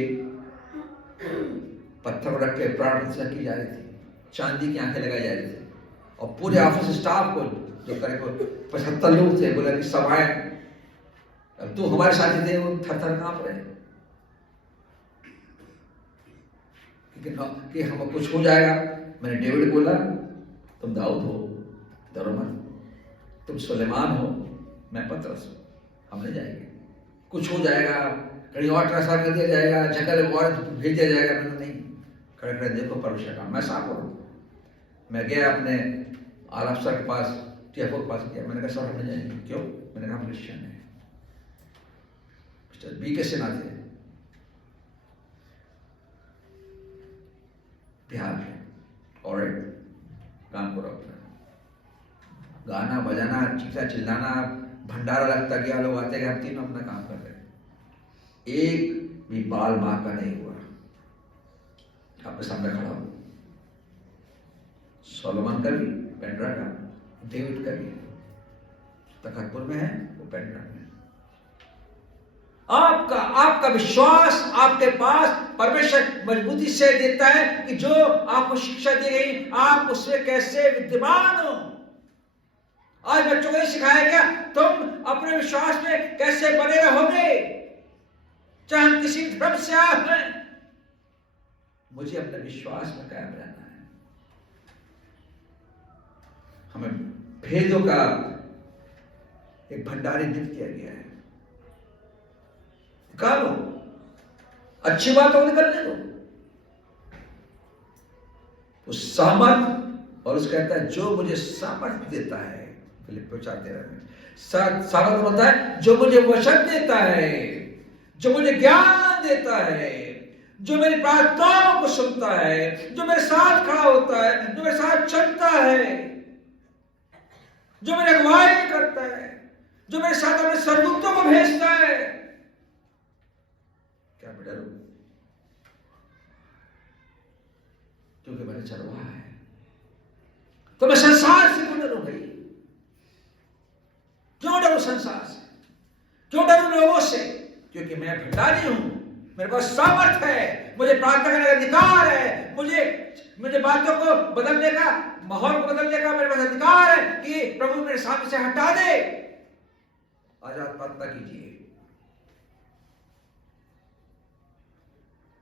पत्थर रख के प्राण प्रतिष्ठा की जा रही थी, चांदी की आंखें लगाई जा रही थी, और पूरे ऑफिस स्टाफ को, जो करीब 75 लोग थे, बोला कि सब आए, अब तू हमारे साथी थे, वो थर कांप रहे कि हम कुछ हो जाएगा। मैंने डेविड बोला, तुम दाऊद हो, डरो मत, तुम सुलेमान हो, मैं पतरस हूं, हम ले जाएंगे। कुछ हो जाएगा, कहीं और ट्रांसफर कर दिया जाएगा, जंगल में और भेज दिया जाएगा। मैंने नहीं, खड़े खड़े देखो परमेश्वर का। मैं साफ हूँ। मैं गया अपने आला अफसर के पास, टीएफओ के पास गया। मैंने कहा सर हम नहीं जाएंगे। क्यों? मैंने कहा क्रिश्चियन है। मिस्टर बी के सिन्हा थे, बिहार के, और कानपुर अपना गाना बजाना, चीखना चिल्लाना, भंडारा लगता गया। लोग आते गए, हम तीनों अपना काम कर रहे। एक भी बाल बांका नहीं हुआ। आपके सामने खड़ा हूं। सोलोमन का भी पेंड्रा का, डेविड का भी तखतपुर में है, वो पेंड्रा में। आपका विश्वास आपके पास परमेश्वर मजबूती से देता है कि जो आपको शिक्षा दी गई आप उसमें कैसे विद्यमान हो। आज बच्चों को सिखाया गया तुम अपने विश्वास में कैसे बने रहोगे, चाहे हम किसी धर्म से आए हैं। मुझे अपने विश्वास में कायम रहना है। हमें भेदों का एक भंडारी नियुक्त किया गया है। निकालो, अच्छी बात हो निकलने दो। उस सामर्थ, और उस कहता है जो मुझे सामर्थ देता है, फिलिप्पियों 4:13 में सामर्थ होता है जो मुझे वचन देता है, जो मुझे ज्ञान देता है, जो मेरी प्रार्थनाओं को सुनता है, जो मेरे साथ खड़ा होता है, जो मेरे साथ चलता है, जो मेरी अगुवाई करता है, जो मेरे साथ अपने स्वर्गदूतों को भेजता है। क्या मैं डरूं? क्योंकि मेरा चरवाहा है। तो मैं संसार से क्यों डरूं भाई? क्यों डरूं संसार से? क्यों डरूं लोगों से? क्योंकि मैं भंडारी हूं, मेरे पास सामर्थ है, मुझे प्रार्थना करने का अधिकार है, मुझे बातों को बदलने का, माहौल को बदलने का मेरे पास अधिकार है कि प्रभु मेरे सामने से हटा दे। आजाद प्रार्थना कीजिए।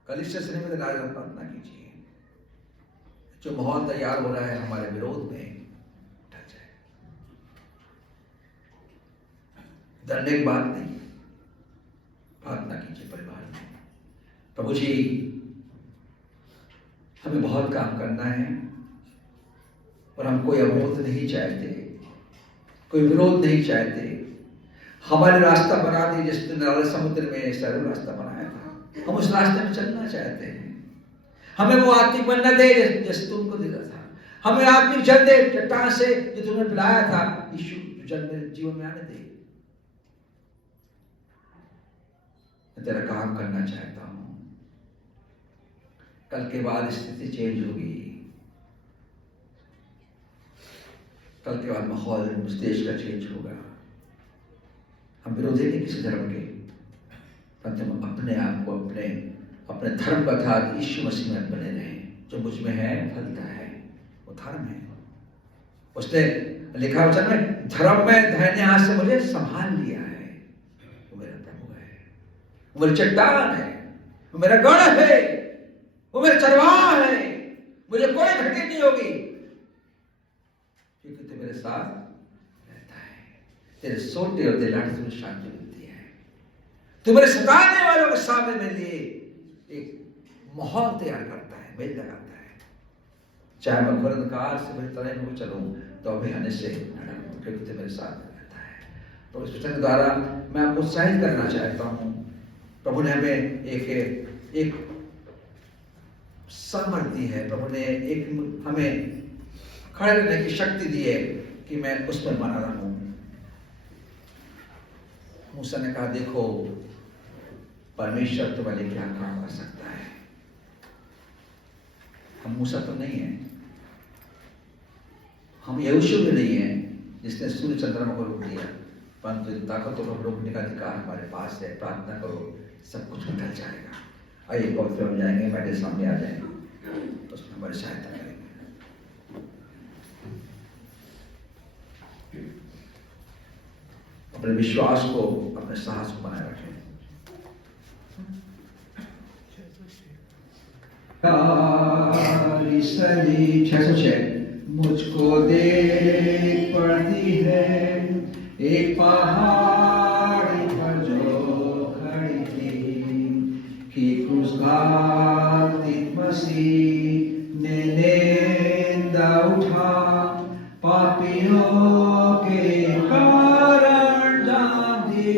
कलीसिया से नहीं, आजाद प्रार्थना कीजिए। जो माहौल तैयार हो रहा है हमारे विरोध में, हट जाए। डरने की बात नहीं, प्रार्थना कीजिए परिवार में। प्रभु जी हमें बहुत काम करना है और हम कोई अवरोध नहीं चाहते, कोई विरोध नहीं चाहते। हमारे रास्ता बना दी जिस निराले समुद्र में सरल रास्ता बनाया था, हम उस रास्ते में चलना चाहते हैं। हमें वो आत्मिक मन न दे जैसे तुमको दिया था, हमें आत्मिक जल दे चट्टान से जो तुमने पिलाया था यीशु, जो जल मेरे जीवन में आने दे। मैं तेरा काम करना चाहता हूं। कल के बाद स्थिति चेंज होगी, कल के बाद माहौल उस देश का चेंज होगा। हम विरोधी नहीं किसी धर्म के, परंतु हम अपने आप को अपने धर्म का था यीशु मसीह में बने रहें। जो मुझ में है फलता है, वो धर्म है। उसने लिखा वचन में, धर्म में दाहिने हाथ से मुझे संभाल लिया है। वो मेरा प्रभु है, वो मेरी चट्टान है, वो मेरा गढ़ है, वो मेरा चरवाहा है। मुझे कोई घटी नहीं होगी क्योंकि तू मेरे साथ रहता है। तेरे सोटे और तेरे लाठी से शांति मिलती है। तू मेरे सताने वालों के सामने मेरे लिए एक माहौल तैयार करता है, मेल लगाता है। चाहे मैं घोर अंधकार से मेरे तले में चलूं तो अभी आने से क्योंकि तू मेरे साथ रहता है। तो इस वचन द्वारा मैं आपको उत्साहित करना चाहता हूं। प्रभु ने हमें एक सामर्थ दी है, प्रभु ने एक हमें खड़े रहने की शक्ति दी है कि मैं उसमें बना रहूं। मूसा ने कहा, देखो परमेश्वर तुम्हारे लिए क्या काम कर सकता है। हम मूसा तो नहीं है, हम यहोशू भी नहीं है जिसने सूर्य चंद्रमा को रोक दिया, परंतु ताकतों को रोकने का अधिकार हमारे पास है। प्रार्थना करो, सब कुछ निकल जाएगा। आइए पवित्र हो जाएंगे, मेरे सामने आ जाएंगे तो उसमें हमारी सहायता करेंगे। अपने विश्वास को, अपने साहस को बनाए रखें। सदी 606 मुझको देख पड़ती है एक पहाड़ी पर जो खड़ी थी, पापियों के कारण जान दी,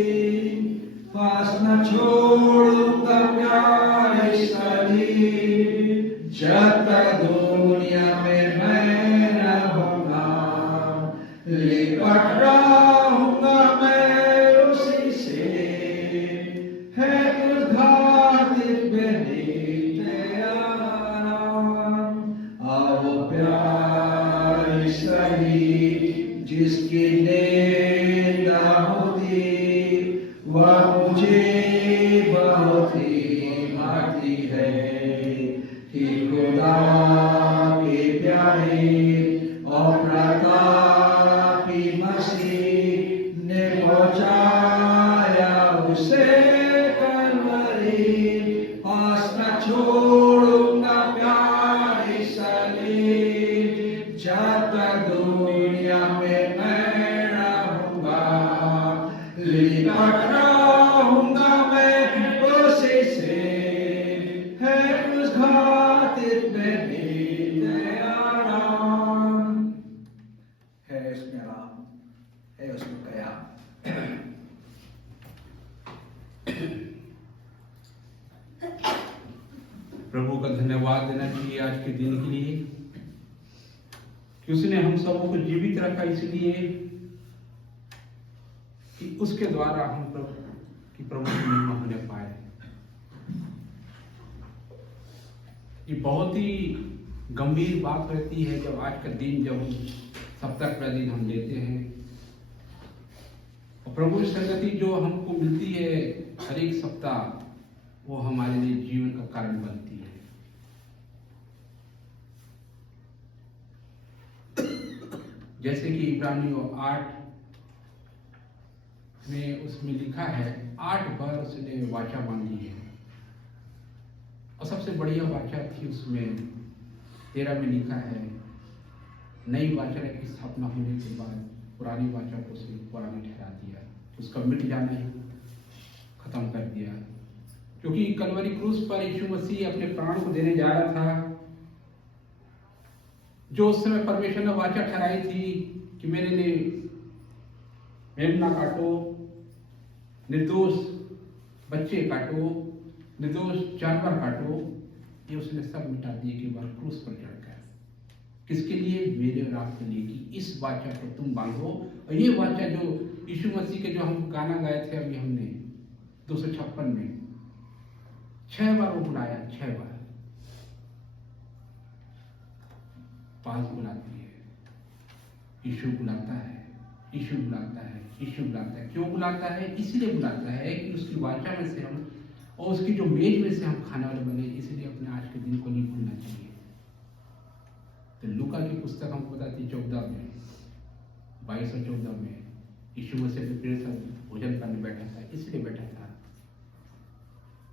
पास न छोड़ूंगा प्यारी सलीब, जब तक दुनिया में मैं रहूंगा, लिपट रहूंगा मैं उसी से, है कुछ घातिक बेनीते आराम। आओ प्यारी सलीब जिसकी निंदा होती, वह मुझे बहुत ही भाती है, कि खुदा के प्यारे और प्रतापी मसीह ने पहुंचाया उसे कलवरी, पास न छोड़ूंगा प्यारी सलीब, जब तक दुनिया में मैं रहूंगा, लिपट रहूंगा मैं उसी से, है उस घातिक बेनीते आराम। है उसमें आराम, है उसमें कयाम। प्रभु का धन्यवाद देना चाहिए आज के दिन के लिए कि उसने हम सबों को जीवित रखा, इसलिए कि उसके द्वारा हम प्रभु की महिमा होने पाए। ये बहुत ही गंभीर बात रहती है जब आज का दिन, जब हम सप्ताह का दिन हम लेते हैं और प्रभु की संगति जो हमको मिलती है हर एक सप्ताह, वो हमारे लिए जीवन का कारण बनती है। जैसे कि इब्रानियों 8 में उसमें लिखा है, 8 बार उसने वाचा बांधी है और सबसे बढ़िया वाचा थी उसमें 13 में लिखा है, नई वाचा की स्थापना होने के बाद पुरानी वाचा को उसने पुरानी ठहरा दिया, उसका मिट जाना ही खत्म कर दिया। क्योंकि कलवरी क्रूस पर यीशु मसीह अपने प्राण को देने जा रहा था। जो उस समय परमेश्वर ने वाचा ठहराई थी कि मेरे लिए मेमना काटो, निर्दोष बच्चे काटो, निर्दोष जानवर काटो, ये उसने सब मिटा दिए कि वह क्रूस पर चढ़कर। किसके लिए? मेरे और आपके लिए, कि इस वाचा को तुम बांधो। और ये वाचा जो यीशु मसीह के जो हम गाना गाए थे अभी हमने 256 में, 6 बार वो बुलाया, 6 बार पास बुलाती है, यीशु बुलाता है, यीशु बुलाता है, यीशु बुलाता है। क्यों बुलाता है? इसीलिए बुलाता है कि उसकी वाचा में से हम और उसकी जो मेज में से हम खाने वाले बने। इसलिए अपने आज के दिन को नहीं भूलना चाहिए। तो लूका की पुस्तक हमको बताती है 14 में 22 और 14 में यीशु मसीह अपने प्रिय साथ भोजन करने बैठा था। इसलिए बैठा था,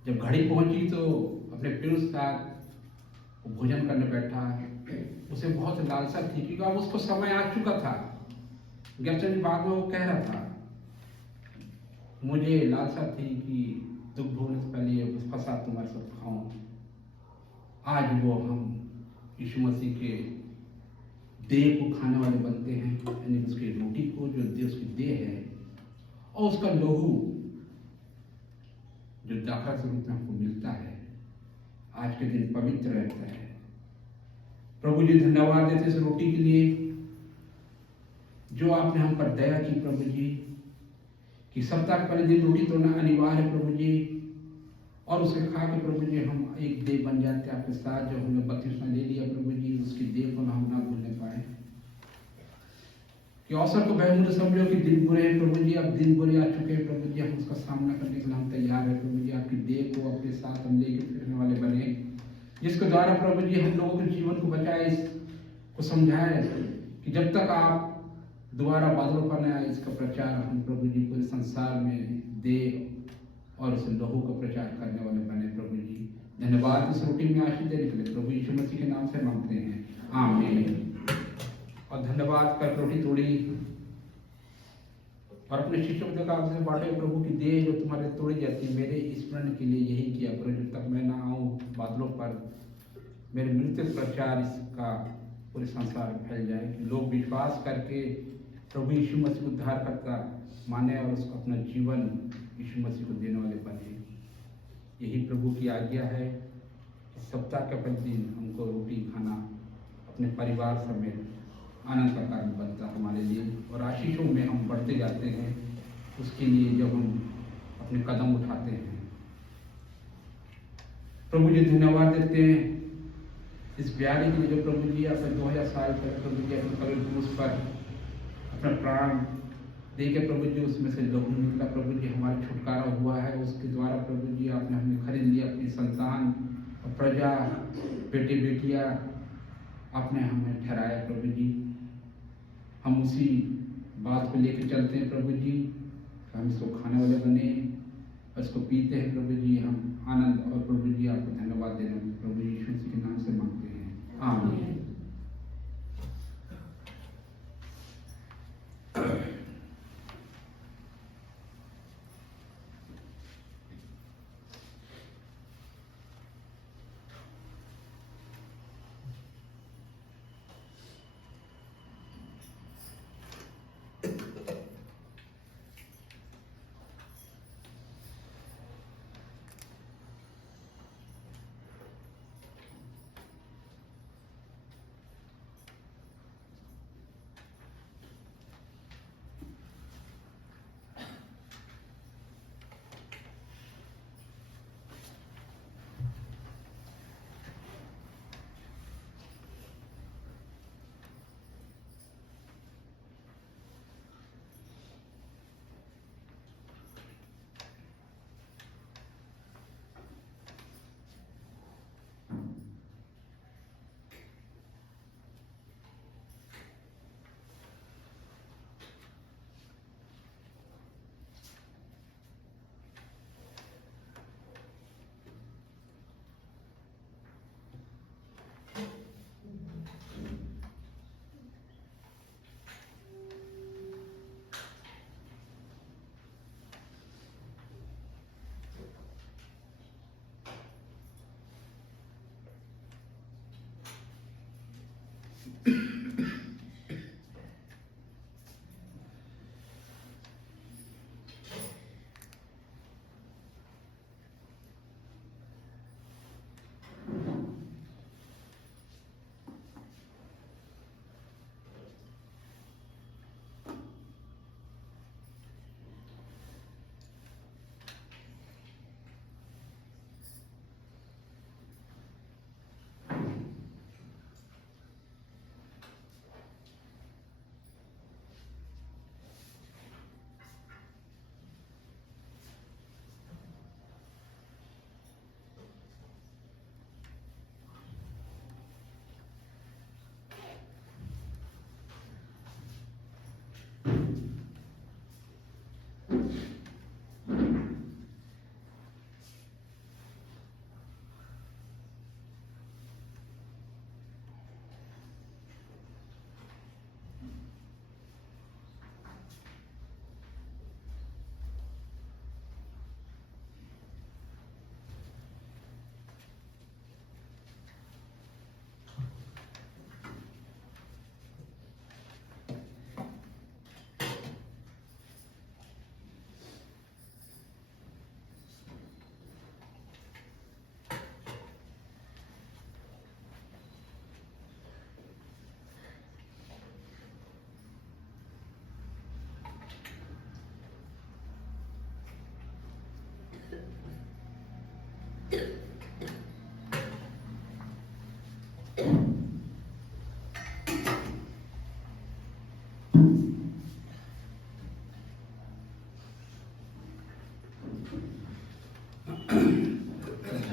जब घड़ी पहुंची तो अपने प्रिय साथ भोजन करने बैठा। उसे बहुत लालसा थी क्योंकि अब उसको समय आ चुका था। गैरचंद बाद में वो कह रहा था, मुझे लालसा थी कि दुख भोगने से पहले ये फंसा तुम्हारे साथ खाऊं। आज वो हम यीशु मसीह के देह को खाने वाले बनते हैं, यानी उसकी रोटी को, जो देह उसकी देह है, और उसका लहू जो दाखला के रूप में हमको मिलता है। आज के दिन पवित्र रहता है। प्रभु जी धन्यवाद देते इस रोटी के लिए जो आपने हम पर दया की प्रभु जी, कि सप्ताह के पहले दिन रोटी तोड़ना अनिवार्य है प्रभु जी, और उसे खा के प्रभु जी हम एक देह बन जाते हैं आपके साथ। जो हमने बपतिस्मा ले लिया प्रभु जी, उसकी देह को हम ना भूलने पाए। कि अवसर को बहुमूल्य समझो कि दिन बुरे हैं प्रभु जी, अब दिन बुरे आ चुके हैं प्रभु जी, हम उसका सामना करने के लिए हम तैयार हैं प्रभु जी। आपकी देह को अपने साथ हम लेके फिरने वाले बने, जिसके द्वारा प्रभु जी हम लोगों के जीवन को बचाए, इसको समझाए कि जब तक आप दोबारा बादलों पर न आए, इसका प्रचार हम प्रभु जी पूरे संसार में दे और उस लहू का प्रचार करने वाले बने प्रभु जी। धन्यवाद इस रोटी में आशीष देने के लिए प्रभु यीशु मसीह के नाम से मांगते हैं, आमीन। और धन्यवाद कर रोटी तोड़ी और अपने शिष्यों को देखा आपसे बांटे, प्रभु की देह जो तुम्हारे तोड़ी जाती है, मेरे स्मरण के लिए यही किया करो। जब तक मैं ना आऊँ बादलों पर, मेरे मृत्यु प्रचार इसका पूरे संसार में फैल जाए, कि लोग विश्वास करके प्रभु यीशु मसीह को उद्धारकर्ता माने और उसको अपना जीवन यीशु मसीह को देने वाले बने। यही प्रभु की आज्ञा है। इस सप्ताह के प्रतिदिन हमको रोटी खाना अपने परिवार समेत आनंद का कारण बनता है हमारे लिए, और आशीषों में हम बढ़ते जाते हैं उसके लिए जब हम अपने कदम उठाते हैं। प्रभु जी धन्यवाद देते हैं इस ब्यारी के लिए जो प्रभु जी अपने 2000 साल तक प्रभु जी अपने कबीर क्रूस पर अपना प्राण दे के प्रभु जी उसमें से लहू निकला, प्रभु जी हमारा छुटकारा हुआ है। उसके द्वारा प्रभु जी आपने हमें खरीद लिया, अपनी संतान और प्रजा बेटे बेटियां आपने हमें ठहराया प्रभु जी। हम उसी बात को लेकर चलते हैं प्रभु जी, हम इसको खाने वाले बने और इसको पीते हैं प्रभु जी, हम आनंद और प्रभु जी आपको धन्यवाद देने प्रभु यीशु मसीह के नाम से मांगते हैं, आमीन।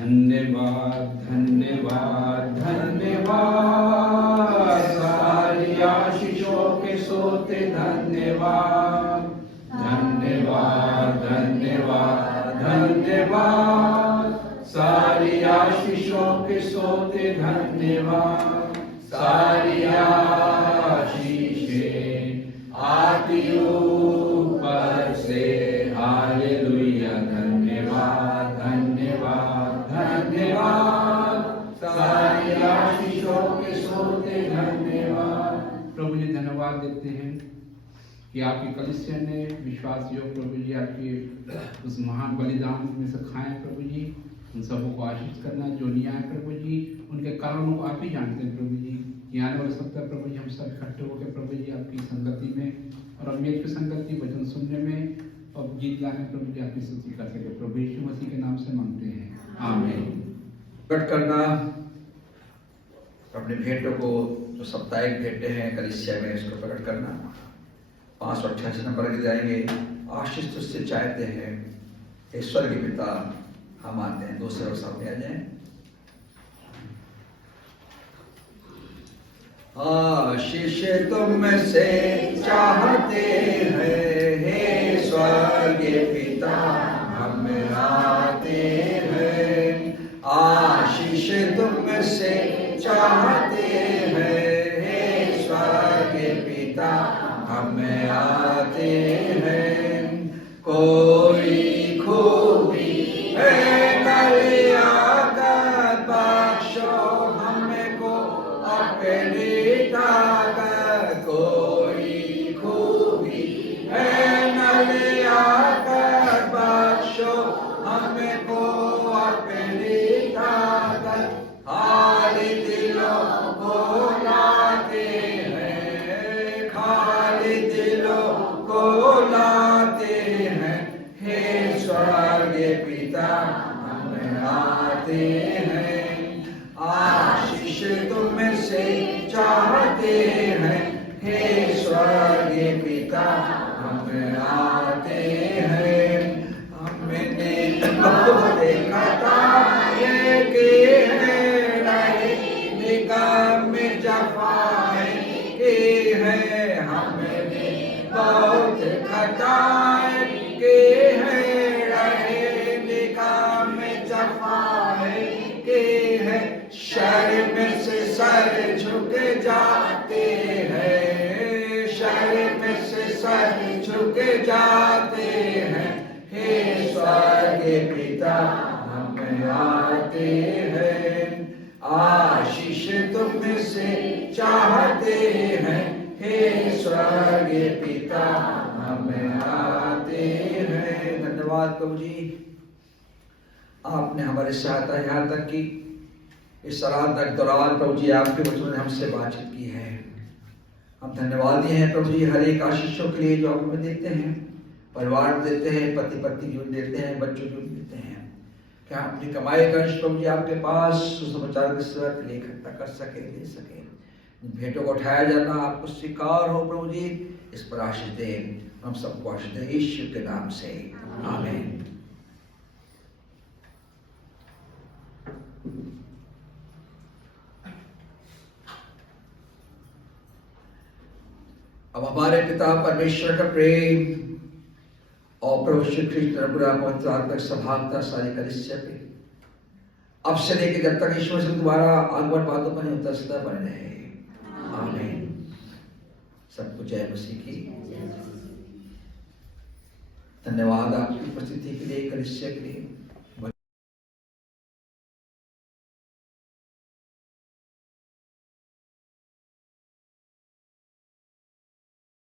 धन्यवाद धन्यवाद धन्यवाद, सारी आशीषों के सोते धन्यवाद धन्यवाद धन्यवाद धन्यवाद, सारी आशीषों के सोते धन्यवाद। सारी आशीषें आती ऊपर से, हालेलुया धन्यवाद धन्यवाद धन्यवाद, सारी आशीषों के सोते धन्यवाद। हैं कि आपकी कलीसिया ने विश्वास योग प्रभु जी आपके उस महान बलिदान में से खाएं प्रभु जी। उन सबों को आशीष करना जो न्याय प्रभु जी, उनके कारणों को आप ही जानते हैं प्रभु जी। यहाँ वाले सप्ताह प्रभु जी हम सब इकट्ठे होकर प्रभु जी आपकी संगति में और अमेज की संगति वचन सुनने में और गीत गाने प्रभु जी आपकी स्तुति कर सके। प्रभु यीशु मसीह के नाम से मांगते हैं, आमीन। प्रकट करना अपने भेंटों को, जो साप्ताहिक भेंटें हैं कलीसिया में, उसको प्रकट करना। 588 नंबर के जाएंगे। आशीष तुझसे चाहते हैं हे स्वर्गीय पिता, हम आते हैं। दूसरे लोग सामने आ जाए। आशीष तुमसे चाहते हैं हे स्वर्गीय पिता, हम आते हैं। आशीष तुमसे चाहते हैं हे स्वर्गीय पिता, हम आते हैं। कोई खूबी है कलियागत बख्शो हमको अपनी ताकत। कोई खूबी है कलियागत बख्शो हमको अपनी ताकत। खाली दिलों को लाते हैं, खाली दिलों को लाते हैं हे स्वर्गीय पिता, हम आते हैं। आशीष तुमसे चाहते हैं हे स्वर्गीय पिता, हम आते हैं। हमने बहुत खताएं की हैं, निगम जफाएं की हैं। हमने बहुत खताएं की हैं, निगम जफाएं की हैं। शर्म से सर झुक जाते हैं, शर्म से सर झुक जाते हैं हे स्वर्गीय पिता, हम आते हैं। आशीष तुमसे चाहते हैं हे स्वर्गीय पिता, हम आते हैं। धन्यवाद प्रभु जी, आपने हमारी सहायता यहाँ तक की। इस आराधना के दौरान प्रभु जी आपके वचनों ने हमसे बातचीत की है। हम धन्यवादी हैं प्रभु जी हर एक आशीषों के लिए जो आप हमें देते हैं, परिवार में देते हैं, पति पत्नी जीवन देते हैं, बच्चों जीवन देते हैं। क्या अपनी कमाई का अंश प्रभु जी आपके पास सुसमाचार के सेवा के लिए इकट्ठा कर सके, दे सके। भेंटों को उठाया जाना आपको स्वीकार हो प्रभु जी, इस पर आशीष दें। हम सबको आशीष दें यीशु के नाम से, आमीन। अब हमारे पिता परमेश्वर का प्रेम और प्रभु श्री कृष्ण पवित्र आत्मा की सभागता सारी कलीसिया पे अब से लेकर जब तक ईश्वर से दोबारा आगमन बातों पर उतरता बने रहे, आमीन। सबको जय मसीह की। धन्यवाद आपकी उपस्थिति के लिए, कलीसिया के लिए।